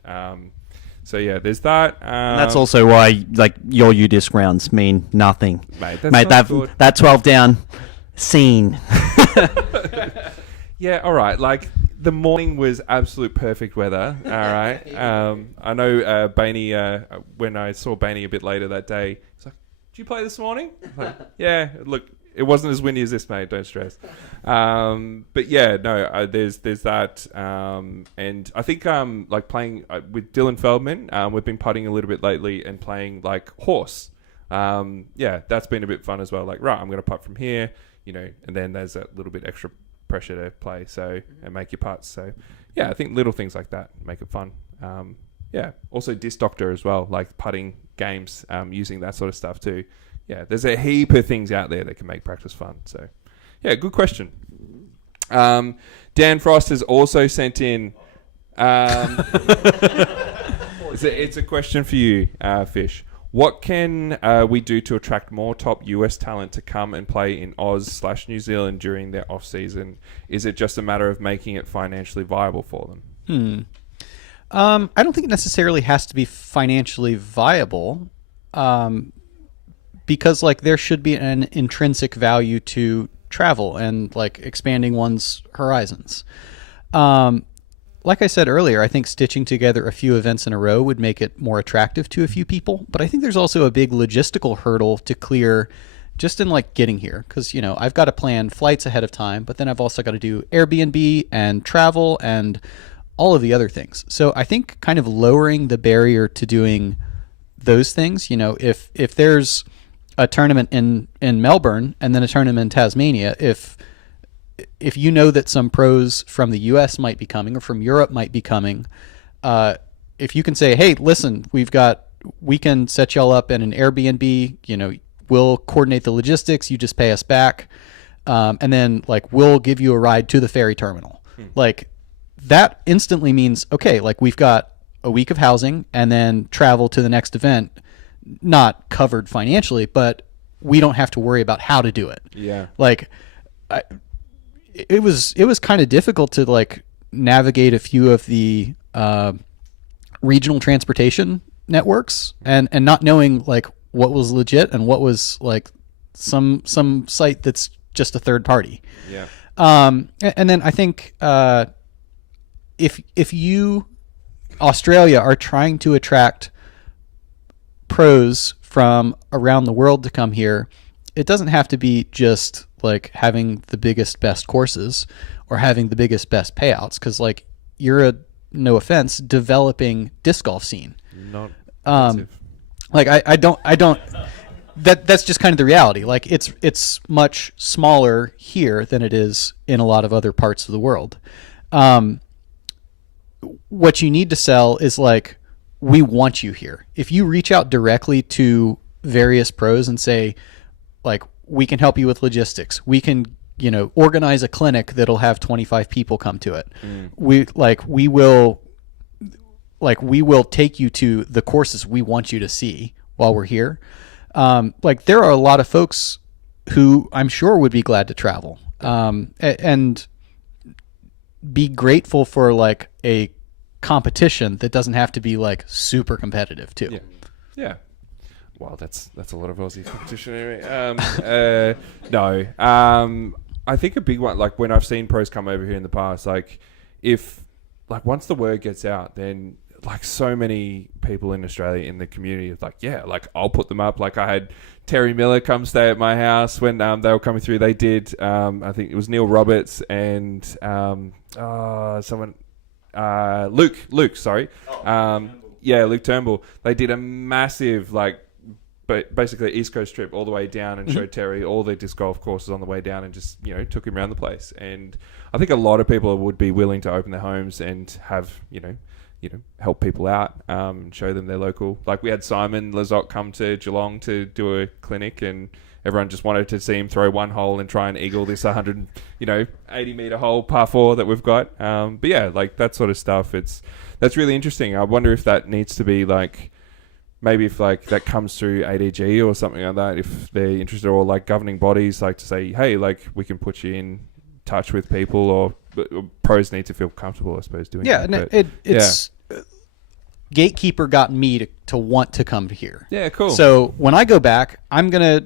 So yeah, there's that. And that's also why like your U-disc rounds mean nothing, mate. That 12 down scene. Yeah, all right. Like the morning was absolute perfect weather. All right. I know Bainey. When I saw Bainey a bit later that day, he's like, "Did you play this morning?" I'm like, yeah. Look, it wasn't as windy as this, mate. Don't stress. But yeah, no. There's that. And I think like playing with Dylan Feldman. We've been putting a little bit lately and playing like horse. Yeah, that's been a bit fun as well. Like, right, I'm going to putt from here, and then there's that little bit extra pressure to play and make your putts. So yeah, I think little things like that make it fun. Also Disc Doctor as well, like putting games, using that sort of stuff too. Yeah, there's a heap of things out there that can make practice fun. So, yeah, good question. Dan Frost has also sent in... it's a question for you, Fish. What can we do to attract more top US talent to come and play in Oz/New Zealand during their off-season? Is it just a matter of making it financially viable for them? I don't think it necessarily has to be financially viable, because like there should be an intrinsic value to travel and like expanding one's horizons. Like I said earlier, I think stitching together a few events in a row would make it more attractive to a few people. But I think there's also a big logistical hurdle to clear just in like getting here. Because, you know, I've got to plan flights ahead of time, but then I've also got to do Airbnb and travel and all of the other things. So I think kind of lowering the barrier to doing those things, you know, if there's a tournament in Melbourne and then a tournament in Tasmania, if you know that some pros from the US might be coming or from Europe might be coming, if you can say, hey, listen, we can set y'all up in an Airbnb, you know, we'll coordinate the logistics, you just pay us back, and then like we'll give you a ride to the ferry terminal. Like that instantly means, okay, like we've got a week of housing and then travel to the next event, not covered financially, but we don't have to worry about how to do it. Yeah. Like it was kind of difficult to like navigate a few of the regional transportation networks and not knowing like what was legit and what was like some site that's just a third party. Yeah. And then I think if you Australia are trying to attract pros from around the world to come here, it doesn't have to be just like having the biggest, best courses or having the biggest, best payouts. Cause like you're no offense, developing disc golf scene. Not offensive. Like I don't, that's just kind of the reality. Like it's much smaller here than it is in a lot of other parts of the world. What you need to sell is like, we want you here. If you reach out directly to various pros and say, like, we can help you with logistics. We can, you know, organize a clinic that'll have 25 people come to it. We will take you to the courses we want you to see while we're here. Like there are a lot of folks who I'm sure would be glad to travel, and be grateful for like a competition that doesn't have to be like super competitive too. Yeah. Wow, that's a lot of Aussie competition anyway. No. I think a big one, like when I've seen pros come over here in the past, like if like once the word gets out, then like so many people in Australia in the community like, yeah, like I'll put them up. Like I had Terry Miller come stay at my house when they were coming through. They did, I think it was Neil Roberts and someone, Luke, sorry. Luke Turnbull. They did a massive like basically East Coast trip all the way down and showed Terry all the disc golf courses on the way down and just, you know, took him around the place. And I think a lot of people would be willing to open their homes and have, you know, help people out, show them their local. Like we had Simon Lazotte come to Geelong to do a clinic, and everyone just wanted to see him throw one hole and try and eagle this 80 meter hole par 4 that we've got. But yeah, like that sort of stuff. That's really interesting. I wonder if that needs to be like, maybe if like that comes through ADG or something like that, if they're interested, or like governing bodies like to say, hey, like we can put you in touch with people, or pros need to feel comfortable, I suppose, doing that. Yeah, it's Gatekeeper got me to want to come here. Yeah, cool. So when I go back, I'm gonna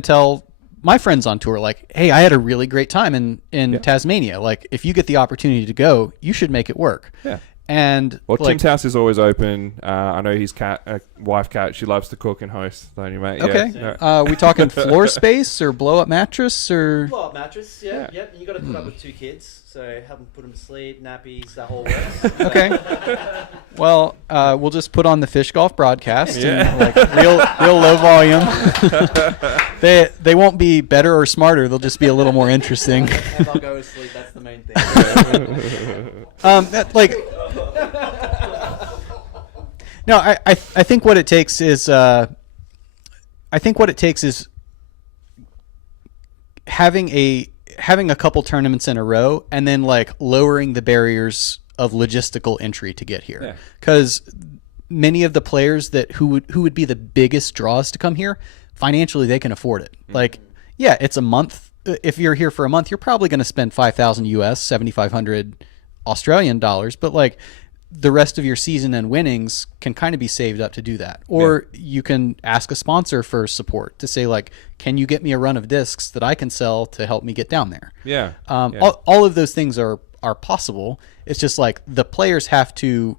tell my friends on tour, like, hey, I had a really great time in Tasmania. Like, if you get the opportunity to go, you should make it work. Yeah. And Tim's house is always open. I know his wife Kat, she loves to cook and host. Don't you, mate? Okay. Yeah. We talking floor space or blow up mattress or? Blow up mattress. Yeah. Yep. You got to put up with 2 kids, so help them put them to sleep, nappies, that whole works. Okay. Well, we'll just put on the Fish Golf broadcast. And, like real low volume. They won't be better or smarter. They'll just be a little more interesting. And I'll go to sleep. That's the main thing. No, I think what it takes is having a couple tournaments in a row and then like lowering the barriers of logistical entry to get here. Because many of the players who would be the biggest draws to come here, financially they can afford it. Like, yeah, it's a month. If you're here for a month, you're probably going to spend 5,000 US, 7,500 Australian dollars, but like the rest of your season and winnings can kind of be saved up to do that. Or you can ask a sponsor for support to say like, can you get me a run of discs that I can sell to help me get down there? All of those things are possible. It's just like the players have to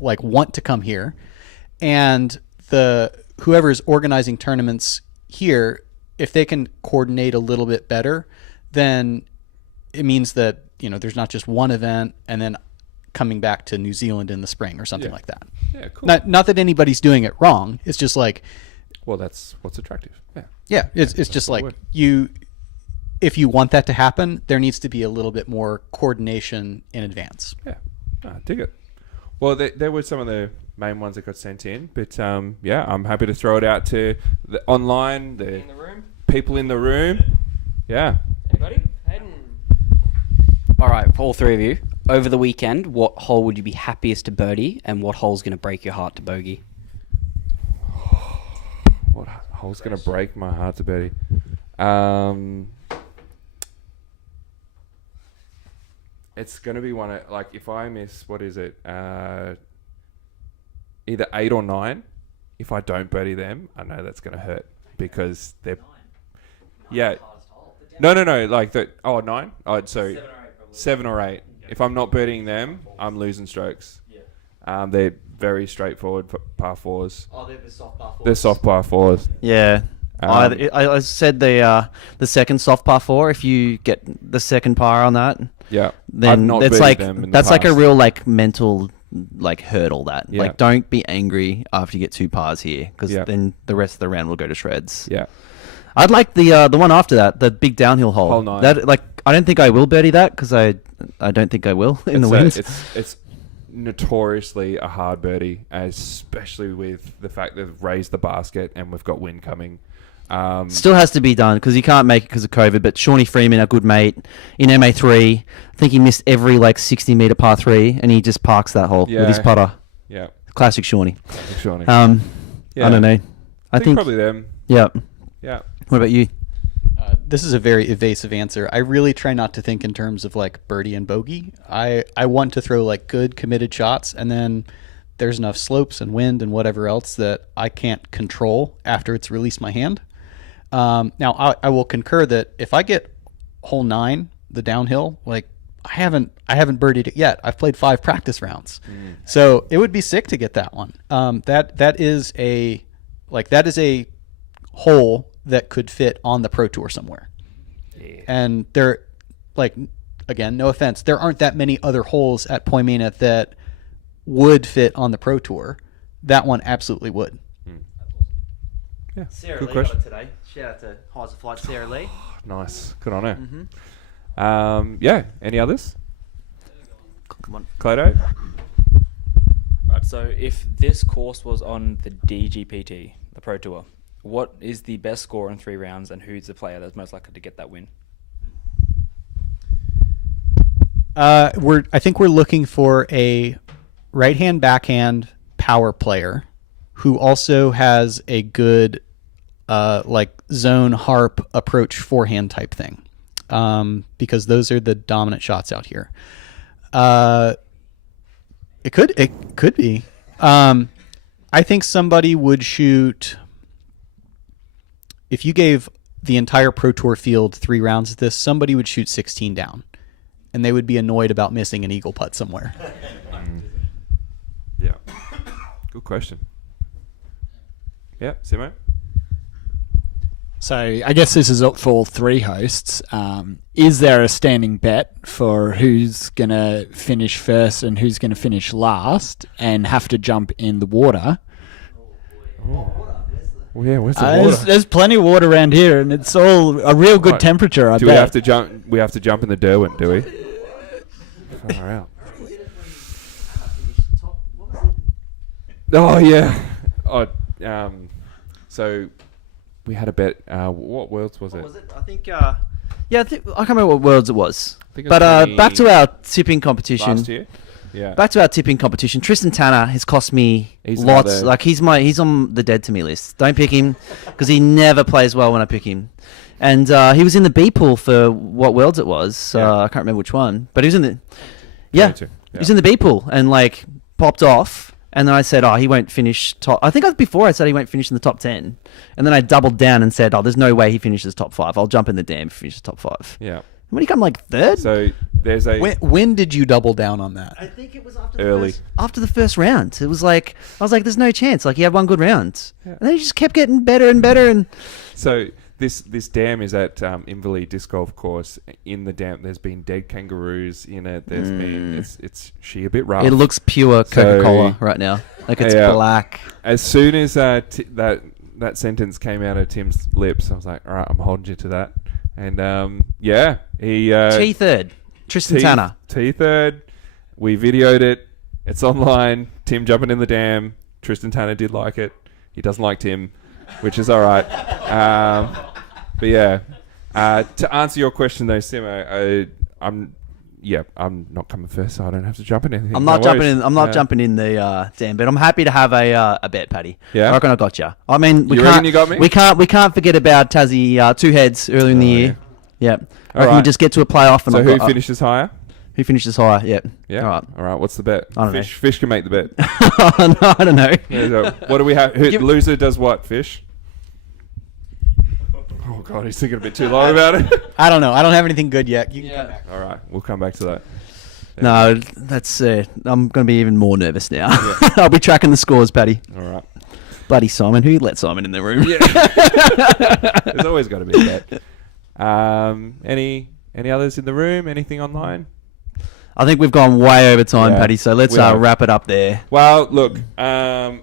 like want to come here, and whoever's organizing tournaments here, if they can coordinate a little bit better, then it means that, you know, there's not just one event and then coming back to New Zealand in the spring or something like that. Yeah, cool. Not that anybody's doing it wrong. It's just like, well, that's what's attractive. Yeah, it's just like if you want that to happen, there needs to be a little bit more coordination in advance. Yeah, dig it. Well, there were some of the main ones that got sent in, but yeah, I'm happy to throw it out to the online, in the room. People in the room. Yeah. Anybody? Hayden. All right, for all three of you, over the weekend, what hole would you be happiest to birdie, and what hole's going to break your heart to bogey? What hole's going to break my heart to birdie? It's going to be one of, like, if I miss, what is it? Either 8 or 9. If I don't birdie them, I know that's going to hurt because they're... Yeah. No. Like, 9? Oh, sorry. 7 or 8. If I'm not birdieing them, I'm losing strokes. They're very straightforward par 4s. Oh, they're the soft par 4s. They're soft par 4s. Yeah. I said the second soft par 4, if you get the second par on that, then it's like that's like a real like mental like hurdle that like don't be angry after you get 2 pars here, because then the rest of the round will go to shreds. I'd like the one after that, the big downhill hole. Hole 9. That, like, I don't think I will birdie that because I don't think I will in the wind. It's notoriously a hard birdie, especially with the fact that they've raised the basket and we've got wind coming. Still has to be done because he can't make it because of COVID. But Shawnee Freeman, our good mate in MA3, I think he missed every like 60-meter par 3, and he just parks that hole with his putter. Yeah, classic Shawnee. Yeah. I don't know. I think probably them. Yeah. Yeah. What about you? This is a very evasive answer. I really try not to think in terms of like birdie and bogey. I want to throw like good committed shots, and then there's enough slopes and wind and whatever else that I can't control after it's released my hand. Now I will concur that if I get hole 9, the downhill, like I haven't birdied it yet. I've played 5 practice rounds, so it would be sick to get that one. That is a hole that could fit on the Pro Tour somewhere. And there, like, again, no offense, there aren't that many other holes at Poimena that would fit on the Pro Tour. That one absolutely would. Yeah, Sarah good Lee question. got it today. Shout out to Highs of Flight Sarah Lee. Nice, good on her. Yeah, any others? Come on, Clodo. Right, so if this course was on the DGPT, the Pro Tour, what is the best score in 3 rounds, and who's the player that's most likely to get that win? I think we're looking for a right-hand backhand power player who also has a good like zone harp approach forehand type thing, because those are the dominant shots out here. It could be. I think somebody would shoot. If you gave the entire Pro Tour field 3 rounds of this, somebody would shoot 16 down, and they would be annoyed about missing an eagle putt somewhere. Yeah. Good question. Yeah, Simo? So I guess this is up for all 3 hosts. Is there a standing bet for who's going to finish first and who's going to finish last and have to jump in the water? Well, yeah, where's the water? There's plenty of water around here, and it's all a real good temperature. I bet. We have to jump? We have to jump in the Derwent, do we? Far out. Oh yeah. So we had a bet. What worlds was it? What was it? I think. I can't remember what worlds it was. think it But was back to our tipping competition. last year. Yeah. Back to our tipping competition. Tristan Tanner has cost me He's lots. another- Like he's on the dead to me list. Don't pick him because he never plays well when I pick him. And he was in the B pool for what worlds it was. Yeah. I can't remember which one, but he was in the. Yeah, 22, he was in the B pool and like popped off. And then I said, he won't finish top. I think before I said he won't finish in the top 10. And then I doubled down and said, there's no way he finishes top 5. I'll jump in the dam if he finishes top 5. Yeah. When he come like third? So there's a When did you double down on that? I think it was after early. after the first round. It was like I was like, "There's no chance." Like he had one good round, and then he just kept getting better and better. And So this dam is at Inverleigh Disc Golf Course. In the dam, there's been dead kangaroos in it. There's been it's she a bit rough. it looks pure Coca-Cola So- right now. Like it's Yeah. black. As soon as that sentence came out of Tim's lips, I was like, all right, I'm holding you to that. And he T third, Tristan Tanner. T third. We videoed it. It's online. Tim jumping in the dam. Tristan Tanner did like it. He doesn't like Tim, which is all right. But yeah, to answer your question though, Simo, I'm not coming first, so I don't have to jump in anything. I'm not No jumping worries. in. I'm not jumping in the dam, but I'm happy to have a bet, Paddy. Yeah? I reckon I got you. I mean, we You can't. reckon you got me? We can't forget about Tassie two heads earlier in the year. Yep. I reckon we right. just get to a playoff and So I've who got, finishes higher? who finishes higher? Yep. Yeah. All right. What's the bet? I don't know. Fish can make the bet. No, I don't know. What do we have? Give- Loser does what? Fish. Oh god, he's thinking a bit too long about it. I don't know. I don't have anything good yet. You can come back. All right, we'll come back to that. No, that's. I'm going to be even more nervous now. I'll be tracking the scores, Paddy. All right. Bloody Simon. Who let Simon in the room? Yeah. There's always got to be a bet. Any others in the room? Anything online? I think we've gone way over time, Yeah, Paddy. So let's we have. wrap it up there. Well, look, I've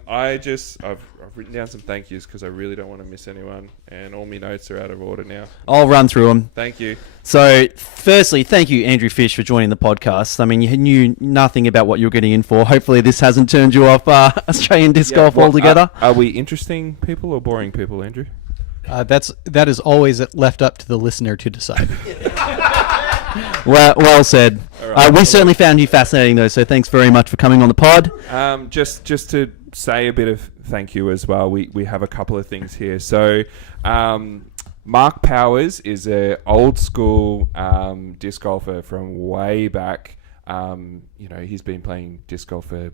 written down some thank yous because I really don't want to miss anyone, and all my notes are out of order now. I'll run through them. Thank you. So, firstly, thank you, Andrew Fish, for joining the podcast. I mean, you knew nothing about what you were getting in for. Hopefully, this hasn't turned you off Australian disc golf altogether. Are we interesting people or boring people, Andrew? That is always left up to the listener to decide. Well said. right. We certainly found you fascinating, though. So, thanks very much for coming on the pod. Just to say a bit of thank you as well. We have a couple of things here. So, Mark Powers is an old school disc golfer from way back. He's been playing disc golf for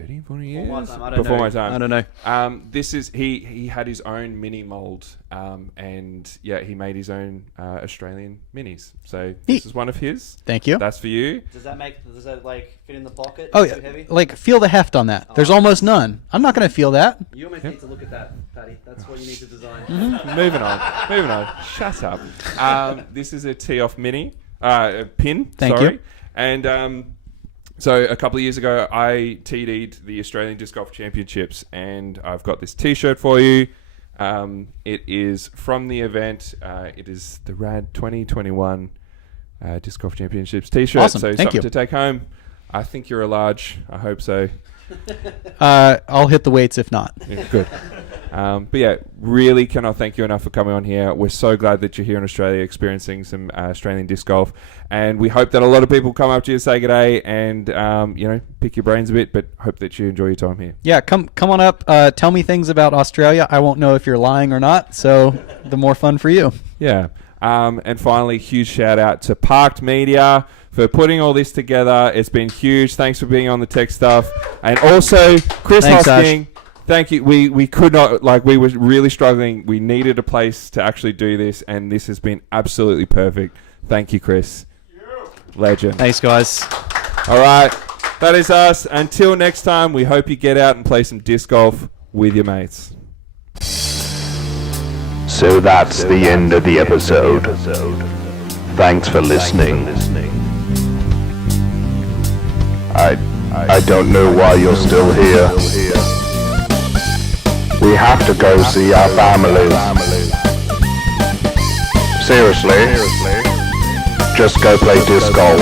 30, 40 years my time, I don't before know. my time. I don't know. This is he had his own mini mold, and he made his own Australian minis. So this is one of his. Thank you. That's for you. Does that like fit in the pocket? Oh, Too heavy? like feel the heft on that. There's almost none. I'm not going to feel that. You almost need to look at that, Paddy. That's what you need to design. Moving on. Shut up. This is a TeeOff mini pin. Thank sorry. you. And so a couple of years ago, I TD'd the Australian Disc Golf Championships, and I've got this T-shirt for you. It is from the event. It is the RAD 2021 Disc Golf Championships T-shirt. Awesome. So Thank something you. to take home. I think you're a large. I hope so. I'll hit the weights if not. Yeah, good. But yeah, really cannot thank you enough for coming on here. We're so glad that you're here in Australia experiencing some Australian disc golf. And we hope that a lot of people come up to you and say good day and, pick your brains a bit, but hope that you enjoy your time here. Yeah, come on up. Tell me things about Australia. I won't know if you're lying or not, so the more fun for you. Yeah. And finally, huge shout out to Parked Media for putting all this together. It's been huge. Thanks for being on the tech stuff. And also, Chris Thanks, Hosking. Thank you. We could not, we were really struggling. We needed a place to actually do this, and this has been absolutely perfect. Thank you, Chris. Legend. Thanks, guys. All right. That is us. Until next time, we hope you get out and play some disc golf with your mates. So that's the end of the episode. Thanks for listening. I don't know why you're still here. We have to go see our families. Seriously, just go play disc golf.